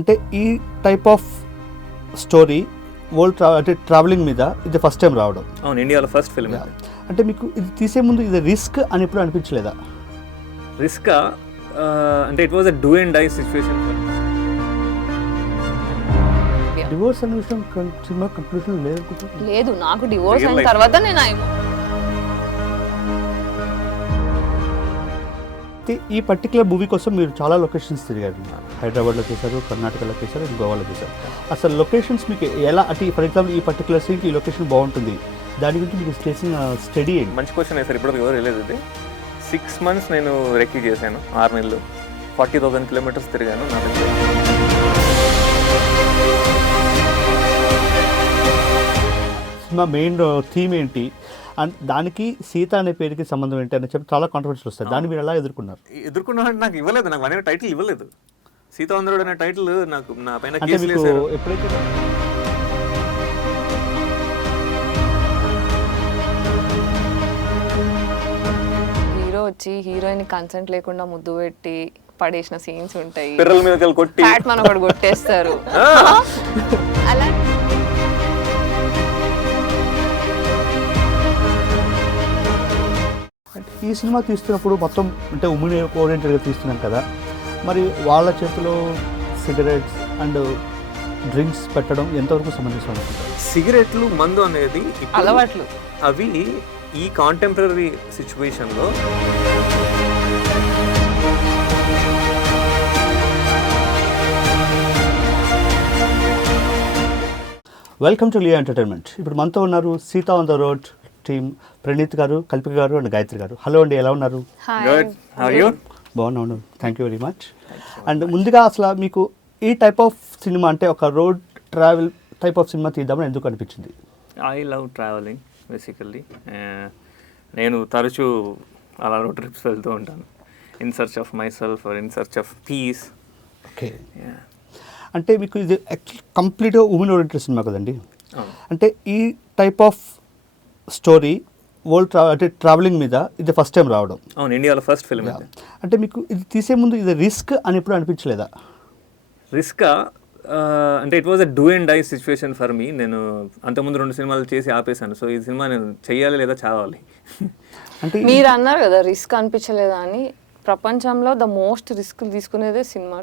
అంటే ఈ type of story అంటే ట్రావెలింగ్ మీద ఇది ఫస్ట్ టైం రావడం. అవును, ఇండియాలో ఫస్ట్ ఫిల్మ్. అంటే మీకు ఇది తీసే ముందు ఇది రిస్క్ అని ఎప్పుడు అనిపించలేదా? రిస్క్ అంటే it was a do and die situation. Divorce అనే విషయం సినిమా కంక్లూషన్ లేదు. నాకు డివోర్స్ అయిన తర్వాత నేను ఈ పర్టికులర్ మూవీ కోసం మీరు చాలా లొకేషన్స్ తిరిగారు. హైదరాబాద్లో చేశారు, కర్ణాటకలో చేశారు, గోవాలో చేశారు. అసలు లొకేషన్స్ మీకు ఎలా, అంటే ఫర్ ఎగ్జాంపుల్ ఈ పర్టికులర్ సీన్కి ఈ లొకేషన్ బాగుంటుంది, దాని గురించి మీకు చేసిన స్టడీ ఏంటి? మంచి క్వశ్చన్ వేసారు. ఇప్పుడు ఎవరు వెళ్ళలేదు. ఇది 6 months నేను రెక్కీ చేశాను. 6 నెలలు 40,000 kilometers తిరిగాను. నా సినిమా మెయిన్ థీమ్ ఏంటి అండ్ దానికి సీత అనే పేరుకి సంబంధం ఏంటి అని చెప్పి చాలా కాంట్రవర్సీలు వస్తాయి. దాన్ని మీరు ఎలా ఎదుర్కొన్నారు? ఎదుర్కొన్నానంటే నాకు ఇవ్వలేదు, నాకు అనే టైటిల్ ఇవ్వలేదు. సీతావందరుడు అనే టైటిల్ నాకు నా పైన అంటే కేసులు మీకు వేశారు. ఎప్పుడైతే హీరో వచ్చి హీరోయిన్ కన్సెంట్ లేకుండా ముద్దు పెట్టి పడేసిన సీన్స్ ఉంటాయి. పిర్రల మీద కొట్టి ఫ్యాట్ మన ఒకటి కొట్టేస్తారు. అలా ఈ సినిమా తీస్తున్నప్పుడు మొత్తం అంటే ఉమెన్ ఓరియంటెడ్గా తీస్తున్నాం కదా, మరి వాళ్ళ చేతిలో సిగరెట్స్ అండ్ డ్రింక్స్ పెట్టడం ఎంతవరకు సమంజసం? సిగరెట్లు, మందు అనేది ఇప్పుడు అలవాట్లు అవి ఈ కాంటెంపరీ సిచ్యువేషన్లో వెల్కమ్ టు లియా ఎంటర్టైన్మెంట్. ఇప్పుడు మనతో ఉన్నారు Sita on the road team, Praneeth గారు, కల్పిక గారు అండ్ గాయత్రి గారు. హలో అండి, ఎలా ఉన్నారు? గుడ్. How are you? బాగున్నాను, thank you very much. And ముందుగా అసలు మీకు ఈ టైప్ ఆఫ్ సినిమా అంటే ఒక road travel type of cinema తీద్దామని ఎందుకు అనిపించింది? I love travelling basically. నేను తరచూ అలా రోడ్ ట్రిప్స్ వెళ్తూ ఉంటాను. In search of myself or in search of peace. Okay, అంటే మీకు ఇది యాక్చువల్లీ కంప్లీట్గా ఉమెన్ ఓరియంటెడ్ సినిమా కదండి. అంటే ఈ టైప్ ఆఫ్ స్టోరీ అంటే ట్రావెలింగ్ మీద ఇది ఫస్ట్ టైం రావడం. అవును, ఇండియాలో ఫస్ట్ ఫిల్మ్. అంటే మీకు ఇది తీసే ముందు ఇది రిస్క్ అని ఎప్పుడు అనిపించలేదా? రిస్క్ అంటే it was a do and die situation for me. నేను అంతకుముందు 2 సినిమాలు చేసి ఆపేశాను. సో ఈ సినిమా నేను చెయ్యాలి లేదా చావాలి. అంటే మీరు అన్నారు కదా రిస్క్ అనిపించలేదా అని. ప్రపంచంలో ద మోస్ట్ రిస్క్ తీసుకునేదే సినిమా.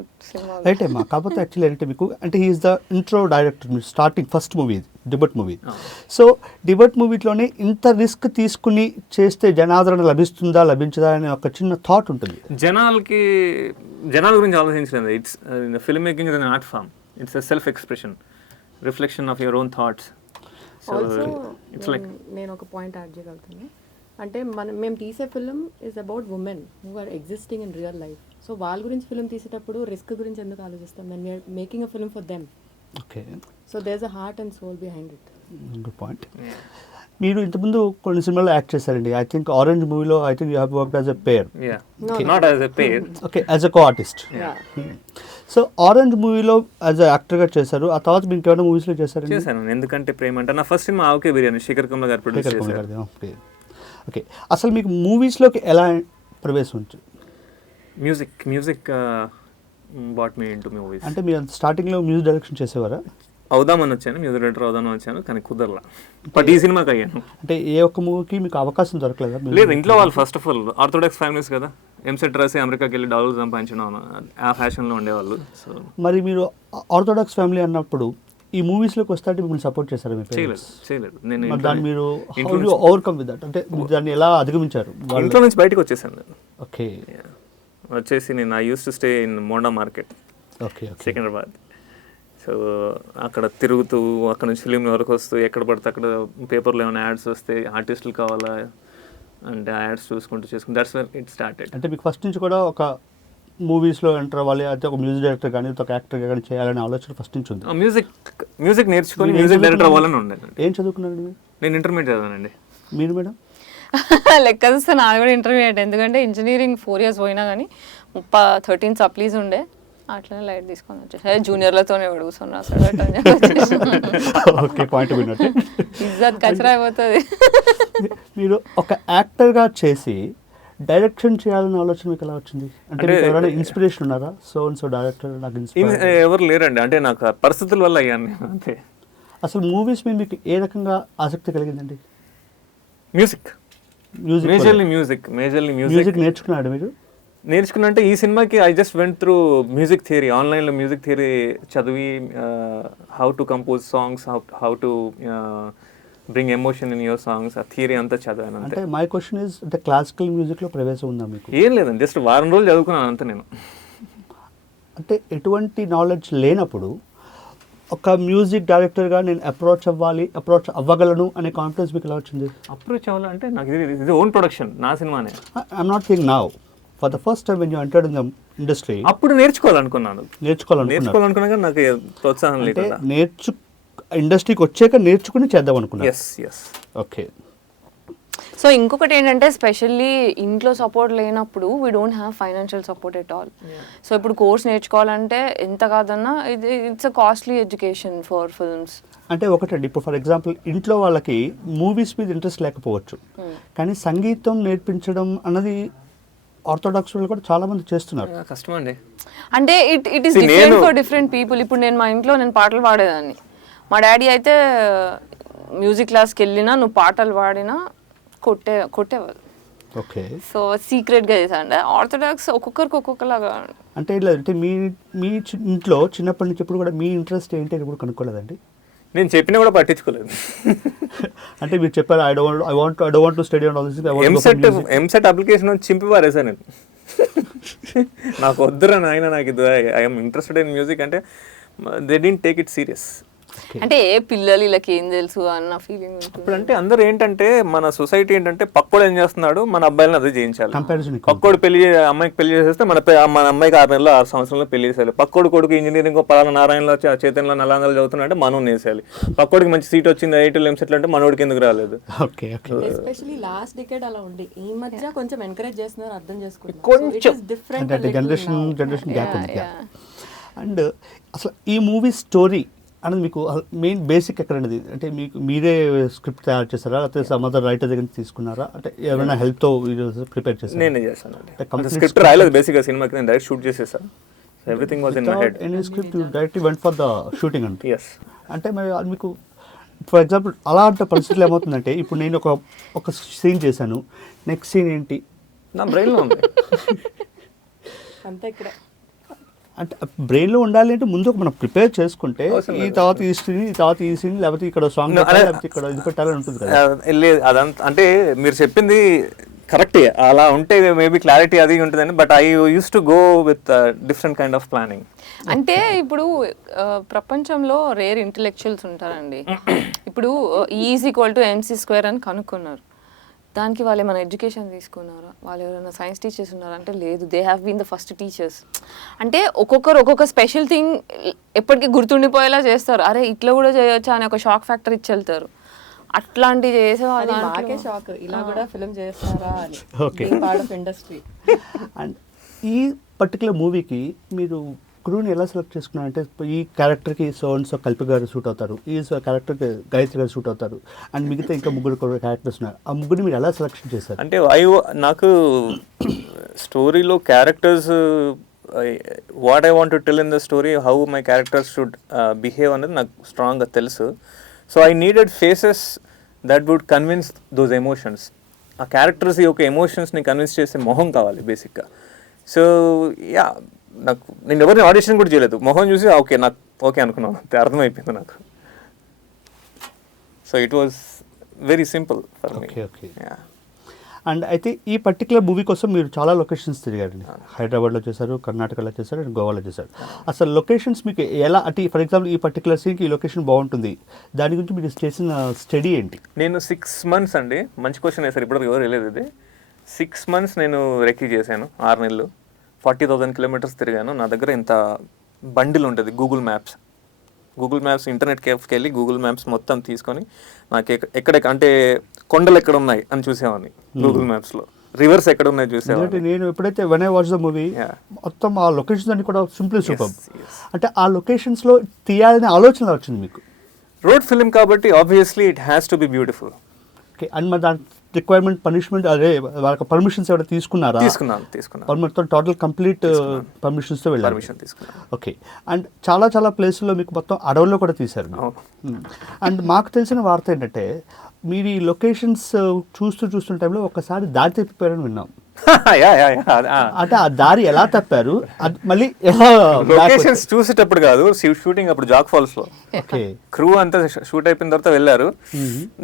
రైట్ అమ్మా. కాకపోతే యాక్చువల్లీ అంటే మీకు అంటే హీఈస్ ద ఇంట్రో డైరెక్టర్. మీరు starting first movie debut movie. So debut మూవీలోనే ఇంత రిస్క్ తీసుకుని చేస్తే జనాదరణ లభిస్తుందా లభించదా అనే ఒక చిన్న థాట్ ఉంటుంది. జనాల గురించి ఆలోచించలేదు. It's film making is an art form. It's a self expression, reflection of your own thoughts. So it's like నేను ఒక పాయింట్ యాడ్ చేయగలుగుతాను. అంటే మేము తీసే film is about women who are existing in real life. So వాళ్ళ గురించి film తీసేటప్పుడు risk గురించి ఎందుకు ఆలోచిస్తాం? మేము we're making a film for them. Okay, so there is a heart and soul behind it. Good point. మీరు ఇంతకుముందు కొన్ని సినిమాలో యాక్ట్ చేశారండి. ఐ థింక్ ఆరెంజ్ మూవీలో I think you have worked as a pair. Not as a pair. Okay, as a co artist. So orange మూవీలో as a యాక్టర్గా చేశారు. ఆ తర్వాత మీకు ఏమైనా మూవీస్లో చేశారండి? చేశాను. ఎందుకంటే ప్రేమ అంటే నా ఫస్ట్ సినిమా ఆవకే బిర్యానీ, శేఖర్ కమల గారు ప్రొడ్యూస్ చేశారు. ఓకే ఓకే, అసలు మీకు మూవీస్లోకి ఎలా ప్రవేశం వచ్చింది? Music brought me into movies. అంటే మీరు స్టార్టింగ్లో మ్యూజిక్ డైరెక్షన్ చేసేవారా? అవుదామని వచ్చాను, మ్యూజిక్ డైరెక్టర్ అవుదామని వచ్చాను, కానీ కుదరలా. బట్ ఈ సినిమాకి అయ్యాను. అంటే ఏ ఒక్క మూవీకి మీకు అవకాశం దొరకలేదా? లేదు, ఇంట్లో వాళ్ళు first of all orthodox families కదా. ఎంసెట్ రాసి అమెరికాకి వెళ్ళి డాలర్లు సంపాదించడం ఆ ఫ్యాషన్లో ఉండేవాళ్ళు. సో మరి మీరు ఆర్థోడాక్స్ ఫ్యామిలీ అన్నప్పుడు ఈ మూవీస్లోకి వస్తే మిమ్మల్ని సపోర్ట్ చేశారు? చేయలేదు. నేను దాన్ని మీరు ఓవర్కమ్ విత్ దట్, అంటే దాన్ని ఎలా అధిగమించారు? ఇంట్లో నుంచి బయటకు వచ్చేసాను నేను. ఓకే, వచ్చేసి నేను I use to stay in Monda market, okay, Secunderabad. So అక్కడ తిరుగుతూ అక్కడ నుంచి ఫిలిం వరకు వస్తూ ఎక్కడ పడితే అక్కడ పేపర్లో ఏమైనా యాడ్స్ వస్తే ఆర్టిస్టులు కావాలా అంటే ఆ యాడ్స్ చూసుకుంటూ దట్స్ వెన్ ఇట్ స్టార్టెడ్. అంటే మీకు ఫస్ట్ నుంచి కూడా ఒక మూవీస్లో ఎంటర్ అవ్వాలి, అయితే ఒక మ్యూజిక్ డైరెక్టర్ కానీ ఒక యాక్టర్ కానీ చేయాలనే ఆలోచన ఫస్ట్ నుంచి ఉంది? మ్యూజిక్ నేర్చుకొని మ్యూజిక్ డైరెక్టర్ అవ్వాలని ఉండేది. ఏం చదువుకున్నారండి మీరు? నేను ఇంటర్మీడియట్ చదివానండి. మీరు మేడం? లెక్క చూస్తే నాది కూడా ఇంటర్మీడియట్. ఎందుకంటే ఇంజనీరింగ్ 4 years పోయినా కానీ 13 సప్లీస్ ఉండే, అట్లనే లైట్ తీసుకొని వచ్చేసి జూనియర్లతోనే కూర్చొని రాసాడు. ఓకే, పాయింట్ విన్నట్టు ఇజ్జత్ కచరా అయిపోతుంది. మీరు ఒక యాక్టర్గా చేసి డైరెక్షన్ చేయాలనే ఆలోచన మీకు ఎలా వచ్చింది? అంటే మీకు ఎవరైనా ఇన్స్పిరేషన్ ఉన్నారా? సో డైరెక్టర్ నాకు ఇన్స్పైర్. ఎవరు లేరండి, అంటే నాకు ఆ పరిస్థితుల వల్ల అయ్యాను నేను అంతే. అసలు మూవీస్ మీద మీకు ఏ రకంగా ఆసక్తి కలిగిందండి? మ్యూజిక్, మ్యూజిక్ మేజర్లీ మ్యూజిక్ నేర్చుకున్నాడు మీరు? నేర్చుకున్నా అంటే ఈ సినిమాకి I just went through music theory, ఆన్లైన్లో మ్యూజిక్ థియరీ చదివి how to compose songs, how to bring emotion in your songs, ఆ థియరీ అంతా చదివాను అంతే. అంటే మై క్వశ్చన్ ఇస్, అంటే క్లాసికల్ మ్యూజిక్లో ప్రవేశం ఉందా మీకు? ఏం లేదండి, జస్ట్ వారం రోజులు చదువుకున్నాను అంతే నేను. అంటే ఎటువంటి నాలెడ్జ్ లేనప్పుడు ఒక మ్యూజిక్ డైరెక్టర్గా నేను అప్రోచ్ అవ్వగలను అనే కాన్ఫిడెన్స్ మీకు ఎలా వచ్చింది? అప్రోచ్ అవ్వాలంటే నాకు ఇది ఓన్ ప్రొడక్షన్, నా సినిమానే. I'm not think now, for the first time when you entered in the industry. అప్పుడు నేర్చుకోవాలనుకున్నాను కానీ నాకు ప్రోత్సాహం అంటే లేదు. ఇండస్ట్రీకి వచ్చాక నేర్చుకుని చేద్దాం అనుకున్నాను. ఎస్. ఓకే. సో ఇంకొకటి ఏంటంటే స్పెషల్లీ ఇంట్లో సపోర్ట్ లేనప్పుడు we don't have financial support at all. So ఇప్పుడు కోర్స్ నేర్చుకోవాలంటే ఎంత కాదన్నా it's a costly education for films. అంటే ఒకటండి, ఇప్పుడు ఫర్ ఎగ్జాంపుల్ ఇంట్లో వాళ్ళకి మూవీస్ మీద ఇంట్రెస్ట్ లేకపోవచ్చు, కానీ సంగీతం నేర్పించడం అన్నది ఆర్థోడాక్స్ వాళ్ళు కూడా చాలా మంది చేస్తున్నారు. కష్టం అండి. అంటే it is different for different people. ఇప్పుడు నేను మా ఇంట్లో పాటలు పాడేదాన్ని, మా డాడీ అయితే మ్యూజిక్ క్లాస్కి వెళ్ళినా నువ్వు పాటలు పాడినా కొట్టేవాళ్ళు. ఓకే. సో సీక్రెట్గా చేశాను. ఆర్థోడాక్స్ ఒక్కొక్కరికి ఒక్కొక్కలాగా. అంటే ఇలా అంటే మీ ఇంట్లో చిన్నప్పటి నుంచి ఎప్పుడు కూడా మీ ఇంట్రెస్ట్ ఏంటి అని కూడా కనుక్కోలేదండి? నేను చెప్పినా కూడా పట్టించుకోలేదు. అంటే మీరు చెప్పారు I want to study on all this. EAMCET application చింపి పారేసా నేను. నాకు వద్దురా నాయన, నాకు ఇది ఐఎమ్ ఇంట్రెస్టెడ్ ఇన్ మ్యూజిక్ అంటే they didn't take it serious. అంటే ఏ పిల్లలు వీళ్ళకి ఏం తెలుసు అన్న ఫీలింగ్ ఉంటుంది. ఇప్పుడు అంటే అందరూ ఏంటంటే మన సొసైటీ ఏంటంటే పక్కోడు ఏం చేస్తున్నాడు, మన అబ్బాయిలను అదే చేయించాలి. పక్కోడు అమ్మాయికి పెళ్లి చేసేస్తే మన అమ్మాయికి 6 నెలలు 6 సంవత్సరంలో పెళ్లి చేసేయాలి. పక్కోడు కొడుకు ఇంజనీరింగ్ పలానా నారాయణలో చైతన్యలో నల్లాందలు చదువుతున్నా అంటే మనం నేసేయాలి. పక్కోడికి మంచి సీట్ వచ్చింది ఐఐటీలో ఎంసెట్ అంటే మనోడికి ఎందుకు రాలేదు? ఎస్పెషల్లీ లాస్ట్ డికేడ్ అలా ఉంది. ఈ మధ్య కొంచెం ఎంకరేజ్ చేస్తున్నారు, అర్థం చేసుకుంటున్నారు. కొంచెం డిఫరెంట్ జనరేషన్ గ్యాప్ ఉంది. అండ్ అసలు ఈ మూవీ స్టోరీ అనేది మీకు మెయిన్ బేసిక్ ఎక్కడనేది, అంటే మీకు మీరే స్క్రిప్ట్ తయారు చేస్తారా, లేకపోతే సమ్ అదర్ రైటర్ దగ్గర తీసుకున్నారా, అంటే ఎవరైనా హెల్ప్తో ప్రిపేర్ చేస్తారా? నేనే చేశాను. స్క్రిప్ట్ రాయలేదు బేసిక్గా సినిమాకి, నేను డైరెక్ట్ షూట్ చేసేసాను. Everything was in my head. Any script you directly went for the shooting అంటే? ఎస్. అంటే మరి అది మీకు ఫర్ ఎగ్జాంపుల్ అలాంటి పరిస్థితులు ఏమవుతుందంటే, ఇప్పుడు నేను ఒక సీన్ చేశాను, నెక్స్ట్ సీన్ ఏంటి నా బ్రెయిన్లో ఉంది అంతే. ఇక్కడ అంటే బ్రెయిన్లో ఉండాలి అంటే ముందు మనం ప్రిపేర్ చేసుకుంటే ఈ తర్వాత ఈ సీన్ లేకపోతే ఇక్కడ సాంగ్ లేకపోతే ఇక్కడ ఇది పెట్టాలని ఉంటుంది కదా. లేదు అదంతా, అంటే మీరు చెప్పింది కరెక్టే, అలా ఉంటే మేబీ క్లారిటీ అది ఉంటుందని. But I use to go with different kind of planning. అంటే ఇప్పుడు ప్రపంచంలో రేర్ ఇంటెలెక్చువల్స్ ఉంటారండి. ఇప్పుడు E=mc² అని కనుక్కున్నారు. దానికి వాళ్ళు ఏమైనా ఎడ్యుకేషన్ తీసుకున్నారా? వాళ్ళు ఎవరైనా సైన్స్ టీచర్స్ ఉన్నారా అంటే లేదు. They have been the first teachers. అంటే ఒక్కొక్క స్పెషల్ థింగ్ ఎప్పటికీ గుర్తుండిపోయేలా చేస్తారు. అరే ఇట్లా కూడా చేయొచ్చా అని ఒక షాక్ ఫ్యాక్టర్ ఇచ్చి వెళ్తారు. అట్లాంటివి చేసేవాళ్ళు. మాకే షాక్, ఇలా కూడా ఫిల్మ్ చేస్తారా అని. Part of industry. అండ్ ఈ పర్టికులర్ మూవీకి మీరు క్రూని ఎలా సెలెక్ట్ చేసుకున్నారు? అంటే ఈ క్యారెక్టర్కి సో కల్పి గారు సూట్ అవుతారు, ఈ క్యారెక్టర్కి గాయత్రి గారు సూట్ అవుతారు, అండ్ మిగతా ఇంకా 3 క్యారెక్టర్స్ ఉన్నారు. ఆ ముగ్గురిని మీరు ఎలా సెలెక్షన్ చేశారు? అంటే నాకు స్టోరీలో characters, what I want to tell in the story, how my characters should behave అనేది నాకు స్ట్రాంగ్గా తెలుసు. So I needed faces that would convince those emotions. ఆ క్యారెక్టర్స్ యొక్క ఎమోషన్స్ని కన్విన్స్ చేసే మొహం కావాలి బేసిక్గా. సో యా, నేను ఎవరిని ఆడిషన్ కూడా చేయలేదు, మొహం చూసి నాకు ఓకే అనుకున్నాను అంతే, అర్థమైపోయింది నాకు. So it was very simple for me. And అయితే ఈ పర్టికులర్ మూవీ కోసం మీరు చాలా లొకేషన్స్ తిరిగారండి. హైదరాబాద్లో చేశారు, కర్ణాటకలో చేశారు, అండ్ గోవాలో చేశారు. అసలు లొకేషన్స్ మీకు ఎలా, అంటే ఫర్ ఎగ్జాంపుల్ ఈ పర్టికులర్ సీన్కి ఈ లొకేషన్ బాగుంటుంది, దాని గురించి మీరు చేసిన స్టడీ ఏంటి? నేను 6 months అండి, మంచి క్వశ్చన్ వేశారు, ఇప్పటివరకు ఎవరు వెళ్ళలేదు ఇది. 6 months నేను రెక్కీ చేశాను, 6 నెలలు, 40,000 kilometers తిరిగాను. నా దగ్గర ఇంత బండిల్ ఉంటుంది గూగుల్ మ్యాప్స్, ఇంటర్నెట్ కేఫ్కి వెళ్ళి గూగుల్ మ్యాప్స్ మొత్తం తీసుకొని నాకు ఎక్కడ అంటే కొండలు ఎక్కడ ఉన్నాయి అని చూసేవాడిని గూగుల్ మ్యాప్స్లో, రివర్స్ ఎక్కడ ఉన్నాయి చూసేవాడిని. నేను ఎప్పుడైతే when I watch the movie మొత్తం ఆ లొకేషన్స్ అన్ని కూడా సింపుల్ సూపర్. అంటే ఆ లొకేషన్స్లో తీయాలనే ఆలోచన వచ్చింది మీకు? రోడ్ ఫిల్మ్ కాబట్టి obviously it has to be beautiful. Okay. And మరి దాని రిక్వైర్మెంట్ పనిష్మెంట్ అదే వాళ్ళకి పర్మిషన్స్ ఏమైనా తీసుకున్నారా? తీసుకున్నాను మొత్తం టోటల్ కంప్లీట్ పర్మిషన్స్తో వెళ్ళారు. పర్మిషన్ తీసుకున్నాను. ఓకే. అండ్ చాలా ప్లేసుల్లో మీకు మొత్తం అడవుల్లో కూడా తీశారు మీరు. అండ్ మాకు తెలిసిన వార్త ఏంటంటే మీరు ఈ లొకేషన్స్ చూస్తున్న టైంలో ఒకసారి దారి తప్పిపోయారని విన్నాం. అంటే ఆ దారి ఎలా తప్పారు, అది మళ్ళీ ఎలా లొకేషన్స్ చూసేటప్పుడు కాదు, షూటింగ్ అప్పుడు జాక్ ఫాల్స్ లో ఓకే క్రూ అంతా షూట్ అయిపోయిన తర్వాత వెళ్ళారు.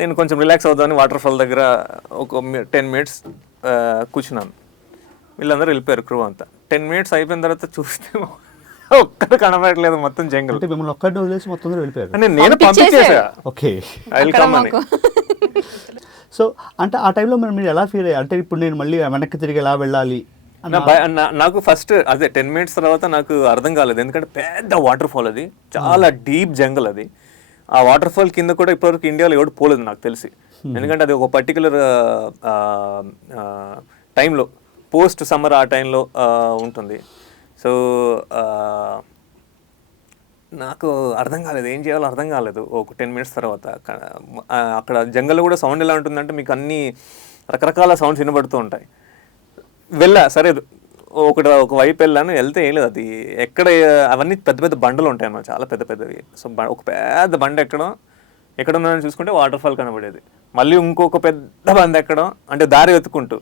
నేను కొంచెం రిలాక్స్ అవుదామని వాటర్ ఫాల్ దగ్గర ఒక 10 minutes కూర్చున్నాను. వీళ్ళందరూ వెళ్ళిపోయారు క్రూ అంతా. 10 minutes అయిపోయిన తర్వాత చూస్తే ఒక్కడు కనబడట్లేదు, మొత్తం జంగల్. అంటే మిమ్మల్ని ఒక్కడిని వదిలేసి మొత్తం వెళ్ళిపోయారు. నేను పంపించేసా. ఓకే. వెల్కమ్ అని. సో అంటే ఆ టైంలో మీరు ఎలా ఫీల్ అయ్యారు? అంటే ఇప్పుడు నేను మళ్ళీ వెనక్కి తిరిగి ఎలా వెళ్ళాలి? నాకు ఫస్ట్ అదే 10 minutes తర్వాత నాకు అర్థం కాలేదు, ఎందుకంటే పెద్ద వాటర్ ఫాల్ అది, చాలా డీప్ జంగల్ అది. ఆ వాటర్ ఫాల్ కింద కూడా ఇప్పటివరకు ఇండియాలో ఎవడు పోలేదు నాకు తెలిసి, ఎందుకంటే అది ఒక పర్టికులర్ టైంలో, పోస్ట్ సమ్మర్ ఆ టైంలో ఉంటుంది. సో నాకు అర్థం కాలేదు, ఏం చేయాలో అర్థం కాలేదు ఒక 10 minutes తర్వాత. అక్కడ జంగల్లో కూడా సౌండ్ ఎలా ఉంటుందంటే మీకు అన్ని రకరకాల సౌండ్స్ వినబడుతూ ఉంటాయి. సరే ఒక వైపు వెళ్తే ఏం లేదు, అది ఎక్కడ అవన్నీ పెద్ద పెద్ద బండలు ఉంటాయి అన్నమాట, చాలా పెద్ద పెద్దవి. సో ఒక పెద్ద బండ ఎక్కడ ఉందని చూసుకుంటే వాటర్ ఫాల్ కనబడేది. మళ్ళీ ఇంకొక పెద్ద బండ ఎక్కడం, అంటే దారి వెతుక్కుంటూ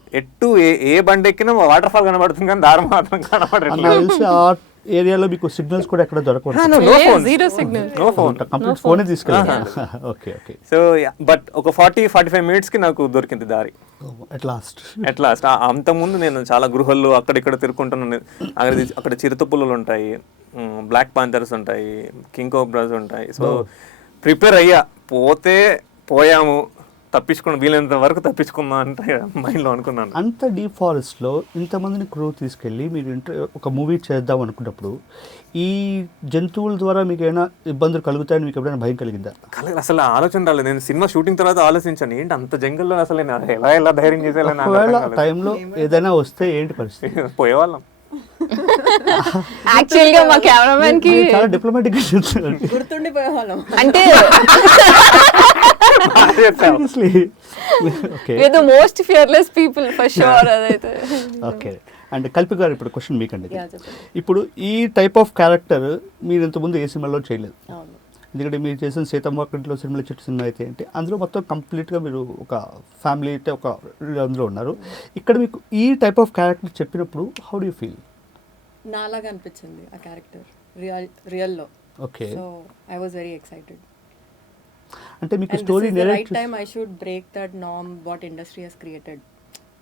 ఏ బండ ఎక్కినా వాటర్ ఫాల్ కనబడుతుంది, కానీ దారి మాత్రం కనబడలేదు. ఏరియాలో మీకు సిగ్నల్స్ కూడా ఎక్కడ దొరకదు. సో బట్ ఒక 40-45 minutes కి నాకు దొరికింది దారి. అట్ లాస్ట్ అంతకుముందు నేను చాలా గృహాల్లో అక్కడిక్కడ తిరుగుకుంటున్నాను. అక్కడ చిరుతపుల్లలు ఉంటాయి, బ్లాక్ పాంథర్స్ ఉంటాయి, కింగ్ కోబ్రాస్ ఉంటాయి. సో ప్రిపేర్ అయ్యా, పోయాము, తప్పించుకుని వీలైనంత వరకు తప్పించుకుందాం అంటే మైండ్లో అనుకున్నాను. అంత డీప్ ఫారెస్ట్లో ఇంతమందిని క్రూ తీసుకెళ్ళి మీరు ఒక మూవీ చేద్దాం అనుకున్నప్పుడు ఈ జంతువుల ద్వారా మీకు ఏమైనా ఇబ్బందులు కలుగుతాయని మీకు ఎప్పుడైనా భయం కలిగిందా? అసలు ఆలోచన రాలేదు. నేను సినిమా షూటింగ్ తర్వాత ఆలోచించాను, ఏంటి అంత జంగల్లో అసలు నేను ఎలా ధైర్యం చేసేయాలని. ఒకవేళ టైంలో ఏదైనా వస్తే ఏంటి పరిస్థితి? పోయేవాళ్ళం. యాక్చువల్ గా మా కెమెరామెన్ కి చాలా డిప్లొమాటిక్ గుర్తుండిపోయేవాళ్ళం. అంటే the most fearless people for sure. అదైతే ఓకే. అండ్ కల్పి గారు, ఇప్పుడు క్వశ్చన్ మీకండి. ఇప్పుడు ఈ టైప్ ఆఫ్ క్యారెక్టర్ మీరు ఇంతకుముందు ఏ సినిమాలో చేయలేదు, ఎందుకంటే మీరు చేసిన సీతమ్మ ఇంట్లో సినిమాలు చెట్టు సినిమా అయితే ఏంటి, అందులో మొత్తం కంప్లీట్గా మీరు ఒక ఫ్యామిలీ అయితే ఒక అందులో ఉన్నారు. ఇక్కడ మీకు ఈ టైప్ ఆఫ్ క్యారెక్టర్ చెప్పినప్పుడు హౌ డు యూ ఫీల్? నాలాగా అనిపించింది ఆ క్యారెక్టర్ రియల్లో. Okay. So I was very excited. అంటే మీకు story right time I should break that norm what industry has created.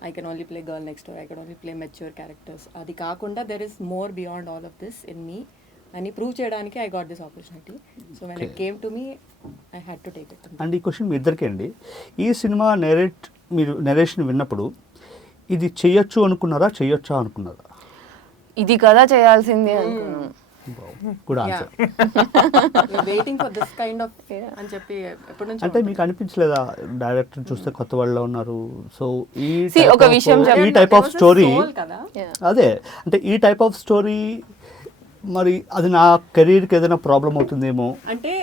I can only play girl next door, I can only play mature characters. అది కాకుండా there is more beyond all of this in me అని prove చేయడానికి I got this opportunity. So when it came to me, I had to take it. And ఈ question మీ ఇద్దరికే అండి. ఈ cinema మీరు narration విన్నప్పుడు ఇది చేయొచ్చు అనుకున్నారా, చేయొచ్చా అనుకున్నారా? ఇది కదా చేయాల్సింది అనుకున్నాను. Good answer. Waiting for this kind of అని చెప్పి ఎప్పటి నుంచి. అంటే మీకు అనిపించలేదా డైరెక్టర్ చూస్తే కొత్త వాళ్ళలో ఉన్నారు, సో ఈ ఒక విషయం టైప్ ఆఫ్ స్టోరీ, అదే అంటే ఈ టైప్ ఆఫ్ స్టోరీ మరి అది నా కెరీర్కి ఏదైనా ప్రాబ్లం అవుతుందేమో అంటే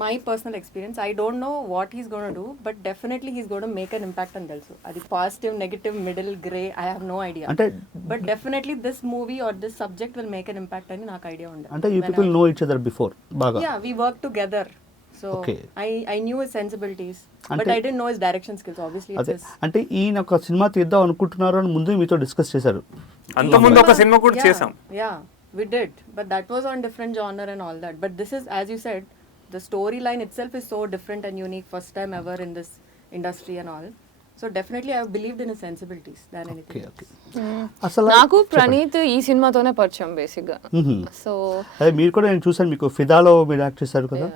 my personal experience, I don't know what he's going to do, but definitely he's going to make an impact on తెలుసు. అది positive, negative, middle, grey, I have no idea. అంటే but definitely this movie or this subject will make an impact అని నాకు idea ఉంది. అంటే you people know each other before బాగా? Yeah, we worked together. So I knew his sensibilities, but I didn't know his direction skills. Obviously it's his. అంటే ఈయన ఒక cinema తీద్దాం అనుకుంటున్నారు అని ముందు మీతో డిస్కస్ చేశారు? అంతకుముందు ఒక సినిమా కూడా చేసాం. Yeah, we did, but that was on different genre and all that. But this is, as you said, the storyline itself is so different and unique, first time ever in this industry and all. So definitely I have believed in his sensibilities than anything else. అసలు నాకు ప్రణీత్ ఈ సినిమాతోనే పరిచయం basic గా. So అదే మీరు కూడా నేను చూసాను, మీకు ఫిదాలో మీరు యాక్ట్ చేశారు కదా.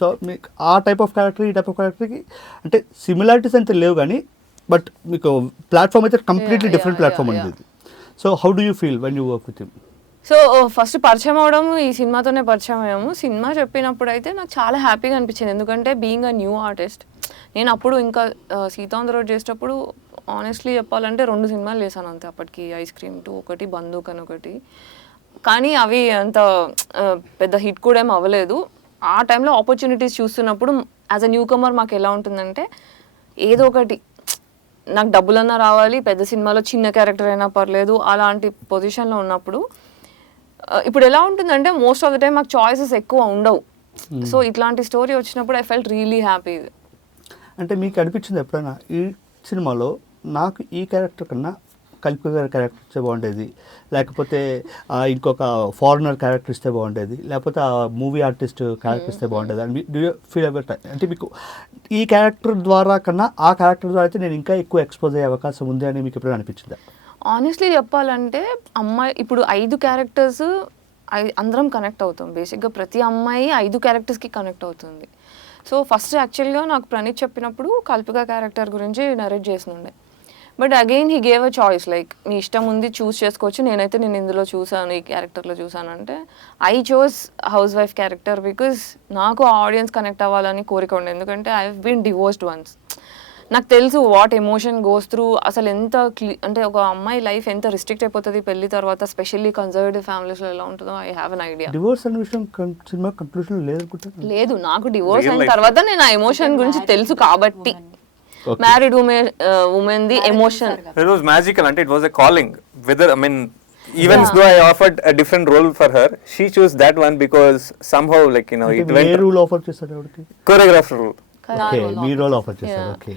సో మీకు ఆ టైప్ ఆఫ్ క్యారెక్టర్ ఈ టైప్ ఆఫ్ క్యారెక్టర్కి అంటే సిమిలారిటీస్ అయితే లేవు కానీ, బట్ మీకు ప్లాట్ఫామ్ అయితే కంప్లీట్లీ డిఫరెంట్ ప్లాట్ఫామ్ ఉంది. So how do you feel when you work with him? So first పరిచయం అవడం ఈ సినిమాతోనే పరిచయం అయ్యాము. సినిమా చెప్పినప్పుడు అయితే నాకు చాలా హ్యాపీగా అనిపించింది, ఎందుకంటే బీయింగ్ అ న్యూ ఆర్టిస్ట్, నేను అప్పుడు ఇంకా సీతా ఆన్ ద రోడ్ చేసేటప్పుడు ఆనెస్ట్లీ చెప్పాలంటే 2 సినిమాలు చేశాను అంతే అప్పటికి. ఐస్ క్రీమ్ 2 ఒకటి, బందూక్ అని ఒకటి, కానీ అవి అంత పెద్ద హిట్ కూడా ఏం అవ్వలేదు. ఆ టైంలో ఆపర్చునిటీస్ చూస్తున్నప్పుడు యాజ్ అ న్యూ కమర్ మాకు ఎలా ఉంటుందంటే ఏదో ఒకటి నాకు డబ్బులన్నా రావాలి, పెద్ద సినిమాలో చిన్న క్యారెక్టర్ అయినా పర్లేదు, అలాంటి పొజిషన్లో ఉన్నప్పుడు ఇప్పుడు ఎలా ఉంటుందంటే మోస్ట్ ఆఫ్ ద టైం మాకు చాయిసెస్ ఎక్కువ ఉండవు. సో ఇట్లాంటి స్టోరీ వచ్చినప్పుడు ఐ ఫెల్ట్ రియలీ హ్యాపీ. అంటే మీకు అనిపించింది ఎప్పుడైనా ఈ సినిమాలో నాకు ఈ క్యారెక్టర్ కన్నా కల్పి గారి క్యారెక్టర్ ఇస్తే బాగుండేది, లేకపోతే ఇంకొక ఫారినర్ క్యారెక్టర్ ఇస్తే బాగుండేది, లేకపోతే ఆ మూవీ ఆర్టిస్ట్ క్యారెక్టర్ ఇస్తే బాగుండేది అని డూ యూ ఫీల్ అబౌట్? అంటే మీకు ఈ క్యారెక్టర్ ద్వారా కన్నా ఆ క్యారెక్టర్ ద్వారా అయితే నేను ఇంకా ఎక్కువ ఎక్స్పోజ్ అయ్యే అవకాశం ఉంది అని మీకు ఎప్పుడైనా అనిపించిందా? ఆనెస్ట్లీ చెప్పాలంటే అమ్మాయి ఇప్పుడు 5 క్యారెక్టర్స్ అందరం కనెక్ట్ అవుతాం. బేసిక్గా ప్రతి అమ్మాయి 5 క్యారెక్టర్స్కి కనెక్ట్ అవుతుంది. సో ఫస్ట్ యాక్చువల్గా నాకు ప్రణీత్ చెప్పినప్పుడు కల్పిక క్యారెక్టర్ గురించి నరేట్ చేసినుండే. But again he gave a choice, like మీ ఇష్టం ఉంది చూస్ చేసుకోవచ్చు. నేను ఇందులో చూసాను, ఈ క్యారెక్టర్లో చూసాను అంటే I chose housewife character because నాకు ఆడియన్స్ కనెక్ట్ అవ్వాలని కోరిక ఉండే. ఎందుకంటే I have been divorced once. నాకు తెలుసు వాట్ ఎమోషన్ గోస్ త్రూ, అసలు ఎంత అంటే ఒక అమ్మాయి లైఫ్ ఎంత రిస్ట్రిక్ట్ అయిపోతుంది పెళ్లి తర్వాత, స్పెషల్లీ కన్జర్వేటివ్ ఫ్యామిలీస్లో ఎలా ఉంటుందో I have an idea. Divorce అనే విషయం సినిమా కంక్లూషన్ లేదనుకుంటాను. లేదు, నాకు డివోర్స్ అయిన తర్వాత నేను ఆ ఎమోషన్ గురించి తెలుసు కాబట్టి. Married women the emotion, it was magical అంటే it was a calling, whether I mean even though I offered a different role for her, she chose that one because somehow like you know it ఏ went role offer చేశారు ఎవరికి? choreographer role. Okay, మీ role offer చేశారు. Okay.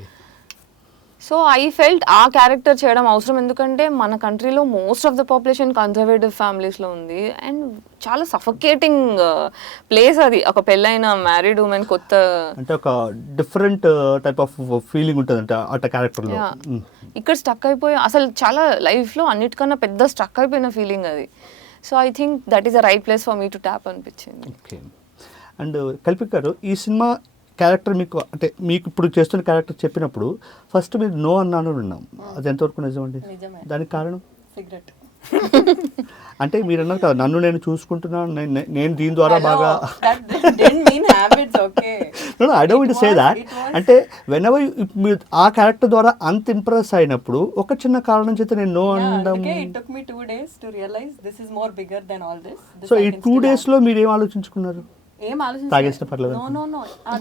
So I felt ఆ character చేయడం అవసరం. ఎందుకంటే మన కంట్రీలో most of the population conservative ఫ్యామిలీస్లో ఉంది అండ్ చాలా సఫకేటింగ్ ప్లేస్ అది. ఒక పెళ్ళైన మ్యారీడ్ ఉమెన్ కొత్త అంటే ఒక డిఫరెంట్ టైప్ ఆఫ్ ఫీలింగ్ ఉంటుంది అంటే ఆ క్యారెక్టర్లో. ఇక్కడ స్టక్ అయిపోయి అసలు చాలా లైఫ్లో అన్నిటికన్నా పెద్ద స్టక్ అయిపోయిన ఫీలింగ్ అది. So I think that is the right place for me to tap అనిపించింది. ఓకే. అండ్ కల్పిక్ గారు, ఈ సినిమా క్యారెక్టర్ మీకు అంటే మీకు ఇప్పుడు చేస్తున్న క్యారెక్టర్ చెప్పినప్పుడు ఫస్ట్ మీరు నో అన్నాను విన్నాం, అది ఎంతవరకు నిజమండి? దానికి కారణం సిగరెట్. అంటే మీరు అన్నారు కదా నన్ను నేను చూసుకుంటున్నాను, నేను దీని ద్వారా బాగా ఐ డోంట్ సే దాట్. అంటే వెన్ ఎవర్ మీరు ఆ క్యారెక్టర్ ద్వారా అంత ఇంప్రెస్ అయినప్పుడు ఒక చిన్న కారణం చేత నేను నో అనడం. సో ఈ 2 days లో మీరు ఏం ఆలోచించుకున్నారు? ఏం తాగేసిన పర్లేదు. నో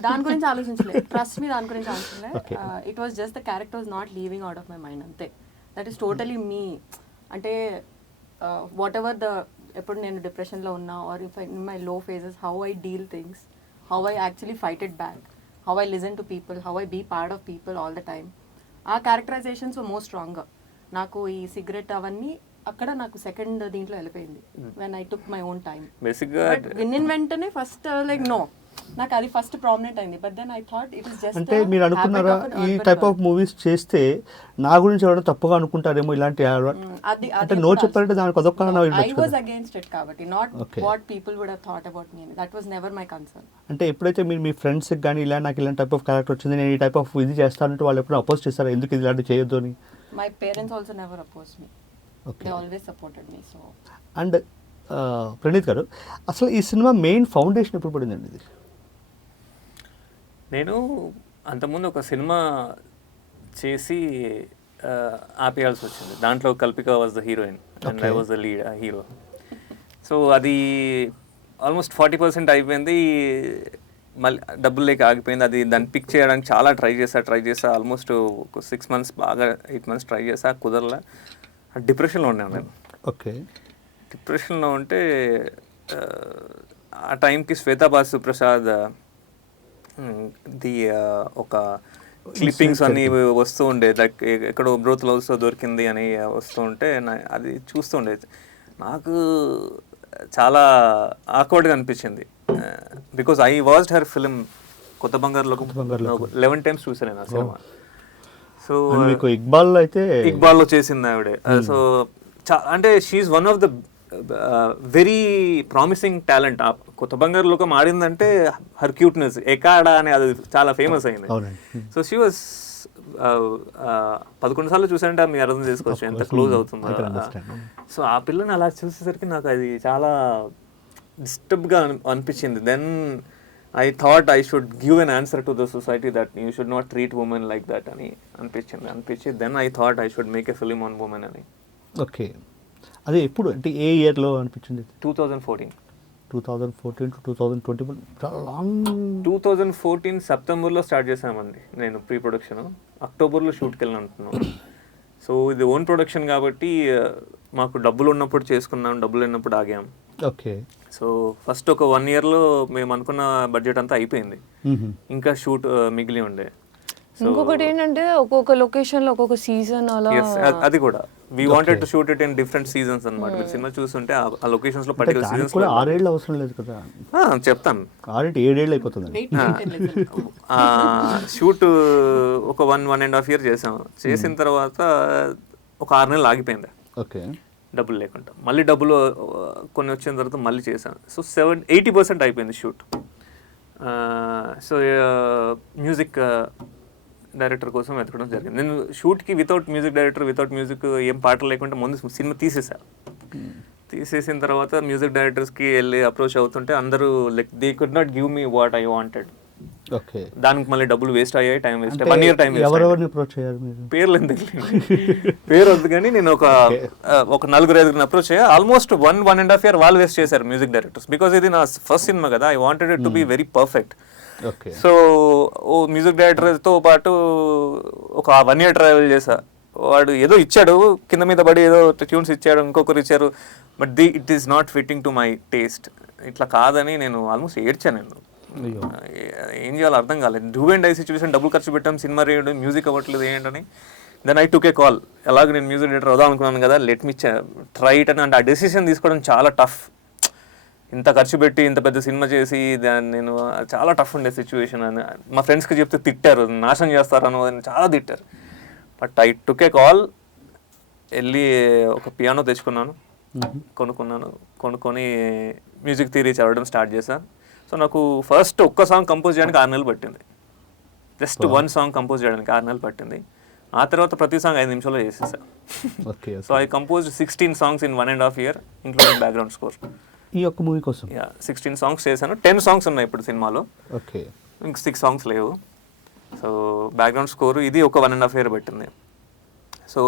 దాని గురించి ఆలోచించలేదు. ట్రస్ట్ మీ, దాని గురించి ఆలోచించలేదు. It was just the character was not leaving out of my mind, అంతే. That is totally me. అంటే వాట్ ఎవర్ ద ఎప్పుడు నేను డిప్రెషన్లో ఉన్నా or if in my low phases, how I deal things, how I actually fight it back, how I listen to people, how I be part of people all the time. ఆ characterizations more స్ట్రాంగ్గా. నాకు ఈ cigarette అవన్నీ అక్కడ నాకు second దీంట్లో వెళ్ళిపోయింది when I took my own time. బేసిక్గా విన్ వెంటనే ఫస్ట్ లైక్ నో, నాకు అది ఫస్ట్ ప్రామినెంట్ అయింది. But then I thought it is just. అంటే మీరు అనుకున్నారా ఈ టైప్ ఆఫ్ మూవీస్ చేస్తే నా గురించి ఎవరైనా తప్పుగా అనుకుంటారేమో ఇలాంటి అంటే నో చెప్పారంటే దానికి అదొక కారణం. ఐ వాస్ అగైన్స్ట్ ఇట్ కాబట్టి, not what people would have thought about me. That was never my concern. అంటే ఎప్పుడైతే మీరు మీ ఫ్రెండ్స్కి కానీ ఇలా నాకు ఇలాంటి టైప్ ఆఫ్ క్యారెక్టర్ వచ్చింది, నేను ఈ టైప్ ఆఫ్ ఇది చేస్తానంటే వాళ్ళు ఎప్పుడు అపోజ్ చేస్తారా, ఎందుకు ఇది ఇలాంటి చేయొద్దు అని? My parents also never oppose me. They always supported me. So and Praneeth గారు, అసలు ఈ సినిమా మెయిన్ ఫౌండేషన్ ఎప్పుడు పడిందండి? ఇది నేను అంతకుముందు ఒక సినిమా చేసి ఆపేయాల్సి వచ్చింది. దాంట్లో Kalpika was the heroine and I was the lead hero. So అది ఆల్మోస్ట్ 40% అయిపోయింది, మళ్ళీ డబ్బులు లేక ఆగిపోయింది. అది దాన్ని పిక్ చేయడానికి చాలా ట్రై చేసా ఆల్మోస్ట్ ఒక 6 months బాగా 8 months ట్రై చేసా, కుదరలా. డిప్రెషన్లో ఉన్నాను నేను. ఓకే. డిప్రెషన్లో ఉంటే ఆ టైంకి శ్వేతా బాసు ప్రసాద్ ది ఒక క్లిప్పింగ్స్ అన్నీ వస్తూ ఉండే, లైక్ ఎక్కడో బ్రోత్ లవ్స్లో దొరికింది అని వస్తూ ఉంటే అది చూస్తుండే నాకు చాలా ఆక్వర్డ్గా అనిపించింది. Because I watched her film కొత్త బంగారులో 11 times చూసాను నేను ఆ సినిమా. సో మీకు ఇక్బాల్లో చేసింది ఆవిడ. సో అంటే she's one of the very promising talent. ఆ కొత్త బంగారు లోకం ఆడిందంటే హర్ క్యూట్నెస్ ఎకాడా అని అది చాలా ఫేమస్ అయింది. సో షీ వాజ్ 11 సార్లు చూసారంటే మీరు అర్థం చేసుకోవచ్చు ఎంత క్లోజ్ అవుతుందో. సో ఆ పిల్లని అలా చూసేసరికి నాకు అది చాలా డిస్టర్బ్గా అనిపించింది. Then I thought I should give an answer to the society that you should not treat women like that అని అనిపించింది. Then I thought I should make a film on women అని. ఓకే. అదే ఎప్పుడు అంటే ఏ ఇయర్లో అనిపించింది? 2014. 2014 to 2021 చాలా long. 2014 సెప్టెంబర్లో స్టార్ట్ చేసామండి నేను ప్రీ ప్రొడక్షన్, అక్టోబర్లో షూట్కి వెళ్ళి అంటున్నాను. సో ఇది ఓన్ ప్రొడక్షన్ కాబట్టి మాకు డబ్బులు ఉన్నప్పుడు చేసుకున్నాం, డబ్బులు లేనప్పుడు ఆగాం. ఓకే. సో ఫస్ట్ ఒక 1 yearలో మేము అనుకున్న బడ్జెట్ అంతా అయిపోయింది, ఇంకా షూట్ మిగిలి ఉండే. ఇంకొకటి ఏంటంటే ఒక్కొక్క లొకేషన్ లో ఒక్కొక్క సీజన్ అలా. అది కూడా we wanted to shoot it in different seasons అన్నమాట. మీరు సినిమా చూస్తుంటే ఆ లొకేషన్స్ లో పర్టికులర్ సీజన్స్ కూడా 6 ఏళ్ళు అవసరం లేదు కదా. చెప్తాను, 7 ఏళ్ళు అయిపోతుంది. షూట్ ఒక 1.5 year చేసాం. చేసిన తర్వాత ఒక 6 నెలలు ఆగిపోయింది. ఓకే. డబ్బులు లేకుండా మళ్ళీ డబ్బులు కొన్ని వచ్చిన తర్వాత మళ్ళీ చేశాను. సో 80% అయిపోయింది షూట్. సో మ్యూజిక్ డైరెక్టర్ కోసం వెతకడం జరిగింది. నేను షూట్కి without music director, without music ఏం పాటలు లేకుండా ముందు సినిమా తీసేసాను. తీసేసిన తర్వాత మ్యూజిక్ డైరెక్టర్స్కి వెళ్ళి అప్రోచ్ అవుతుంటే అందరూ like they could not give me what I wanted. Okay. దానికి మళ్ళీ డబ్బులు వేస్ట్ అయ్యాయి, time waste, 1 year time waste. ఎవరెవరిని అప్రోచ్ అయ్యారు మీరు? పేర్లు ఎందుకు, పేరు వద్దు కానీ నేను ఒక 4-5 అప్రోచ్ అయ్యా. ఆల్మోస్ట్ 1.5 year వాళ్ళు వేస్ట్ చేశారు మ్యూజిక్ డైరెక్టర్స్. బికాస్ ఇది నా ఫస్ట్ సినిమా కదా, I wanted it to be very perfect. Okay. So ఓ మ్యూజిక్ డైరెక్టర్తో పాటు ఒక 1 year ట్రావెల్ చేశా. వాడు ఏదో ఇచ్చాడు, కింద మీద పడి ఏదో ట్యూన్స్ ఇచ్చాడు, ఇంకొకరు ఇచ్చారు, but it is not fitting to my taste. ఇట్లా కాదని నేను ఆల్మోస్ట్ ఏడ్చాను. నేను ఏం చేయాలో అర్థం కాలేదు. డూ అండ్ ఐ సిచ్యువేషన్, డబ్బులు ఖర్చు పెట్టాం, సినిమా రేయడం, మ్యూజిక్ అవ్వట్లేదు ఏంటని. Then I took a call. ఎలాగ నేను మ్యూజిక్ డైరెక్టర్ అవుదాం అనుకున్నాను కదా, లెట్ మీ ట్రై ఇట్ అని. అంటే ఆ డెసిషన్ తీసుకోవడం చాలా టఫ్. ఇంత ఖర్చు పెట్టి ఇంత పెద్ద సినిమా చేసి దాన్ని నేను చాలా టఫ్ ఉండే సిచ్యువేషన్ అని మా ఫ్రెండ్స్కి చెప్తే తిట్టారు, నాశనం చేస్తారని చాలా తిట్టారు. But I took a call. వెళ్ళి ఒక పియానో తెచ్చుకున్నాను, కొనుక్కొని మ్యూజిక్ థియరీ చదవడం స్టార్ట్ చేశాను. సో నాకు ఫస్ట్ ఒక్క సాంగ్ కంపోజ్ చేయడానికి 6 నెలలు పట్టింది. జస్ట్ 1 song కంపోజ్ చేయడానికి 6 నెలలు పట్టింది. ఆ తర్వాత ప్రతి సాంగ్ 5 నిమిషాల్లో చేసేసాను. So I compose 16 songs in 1.5 year, including background score. ఈ ఒక్క మూవీ కోసం 16 songs చేశాను. 10 songs ఉన్నాయి ఇప్పుడు సినిమాలో. ఓకే. ఇంక 6 songs లేవు. సో బ్యాక్గ్రౌండ్ స్కోరు ఇది ఒక 1.5 year పట్టింది. సో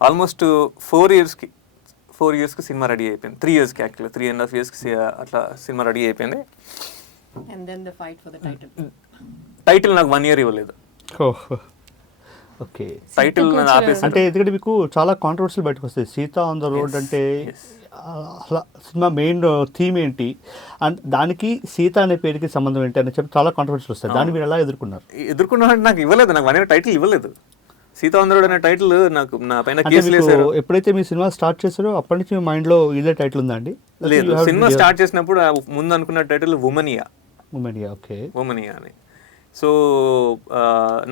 ఆల్మోస్ట్ 4 yearsకి సినిమా రెడీ అయిపోయింది. 3 yearsకి యాక్చువల్లీ 3.5 yearsకి అట్లా సినిమా రెడీ అయిపోయింది. And then the fight for the title. Title నాకు 1 year ఇవ్వలేదు. ఓకే. టైటిల్ ఆపేసి అంటే ఎందుకంటే మీకు చాలా కాంట్రవర్సీలు బయటకు వస్తాయి. సీత ఆన్ ద రోడ్ అంటే అసలు సినిమా మెయిన్ థీమ్ ఏంటి, అండ్ దానికి సీత అనే పేరుకి సంబంధం ఏంటి అని చెప్పి చాలా కాంట్రవర్సీలు వస్తాయి. దాన్ని మీరు ఎలా ఎదుర్కొన్నారు? ఎదుర్కొన్నాడు, నాకు ఇవ్వలేదు. నాకు 1 year టైటిల్ ఇవ్వలేదు. సీత ఆన్ ద రోడ్ అనే టైటిల్ నాకు నా పైన కేసు వేశారు. ఎప్పుడైతే మీ సినిమా స్టార్ట్ చేశారో అప్పటి నుంచి మీ మైండ్లో ఇదే టైటిల్ ఉందా అండి? లేదు, సినిమా స్టార్ట్ చేసినప్పుడు ముందు అనుకున్న టైటిల్ ఉమనియా. ఓకే. ఉమనియా అని. సో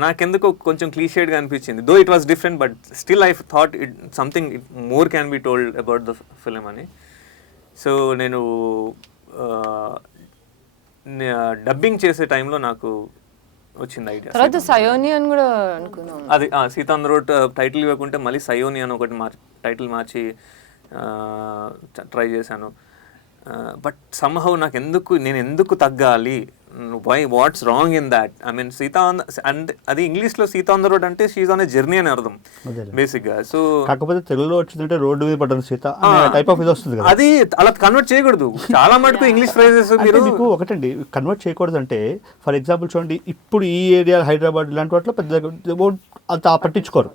నాకెందుకు కొంచెం క్లీషేడ్గా అనిపించింది. Though it was different, but still I thought it something more can be told about the film అని. సో నేను డబ్బింగ్ చేసే టైంలో నాకు వచ్చింది ఐడియా. తర్వాత సయోని అని కూడా అనుకున్నాను. అది Sita on the road title ఇవ్వకుంటే మళ్ళీ సయోని అని ఒకటి టైటిల్ మార్చి ట్రై చేశాను. బట్ సమ్హౌ నేను ఎందుకు తగ్గాలి, what's wrong in that? I mean Sita on and అది ఇంగ్లీష్లో సీత ఆన్ ద రోడ్ అంటే షీఈ్ ఆన్ ఎ జర్నీ అని అర్థం బేసిక్గా. సో కాకపోతే తెలుగులో వచ్చిందంటే రోడ్డు మీద పడ్డాను సీత టైప్ ఆఫ్ ఇది వస్తుంది కదా, అది అలా కన్వర్ట్ చేయకూడదు. చాలా మటుకు ఇంగ్లీష్ ఫ్రేజెస్ మీరు మీకు ఒకటండి కన్వర్ట్ చేయకూడదు అంటే, ఫర్ ఎగ్జాంపుల్ చూడండి, ఇప్పుడు ఈ ఏరియా హైదరాబాద్ ఇలాంటి వాటిలో పెద్ద అంత పట్టించుకోరు.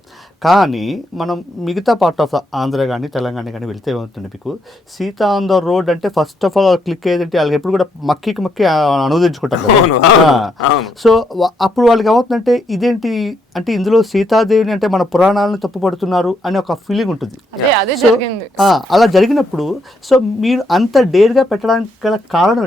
కానీ మనం మిగతా పార్ట్ ఆఫ్ ఆంధ్ర కానీ తెలంగాణ కానీ వెళ్తే ఏమవుతుంది, మీకు సీత ఆన్ ద రోడ్ అంటే ఫస్ట్ ఆఫ్ ఆల్ క్లిక్ అయ్యేదంటే వాళ్ళకి ఎప్పుడు కూడా మక్కి అనువదించుకుంటారు కదా. సో అప్పుడు వాళ్ళకి ఏమవుతుందంటే ఇదేంటి అంటే ఇందులో సీతాదేవిని అంటే మన పురాణాలను తప్పుపడుతున్నారు అనే ఒక ఫీలింగ్ ఉంటుంది. అలా జరిగినప్పుడు సో మీరు అంత డేర్గా పెట్టడానికి గల కారణం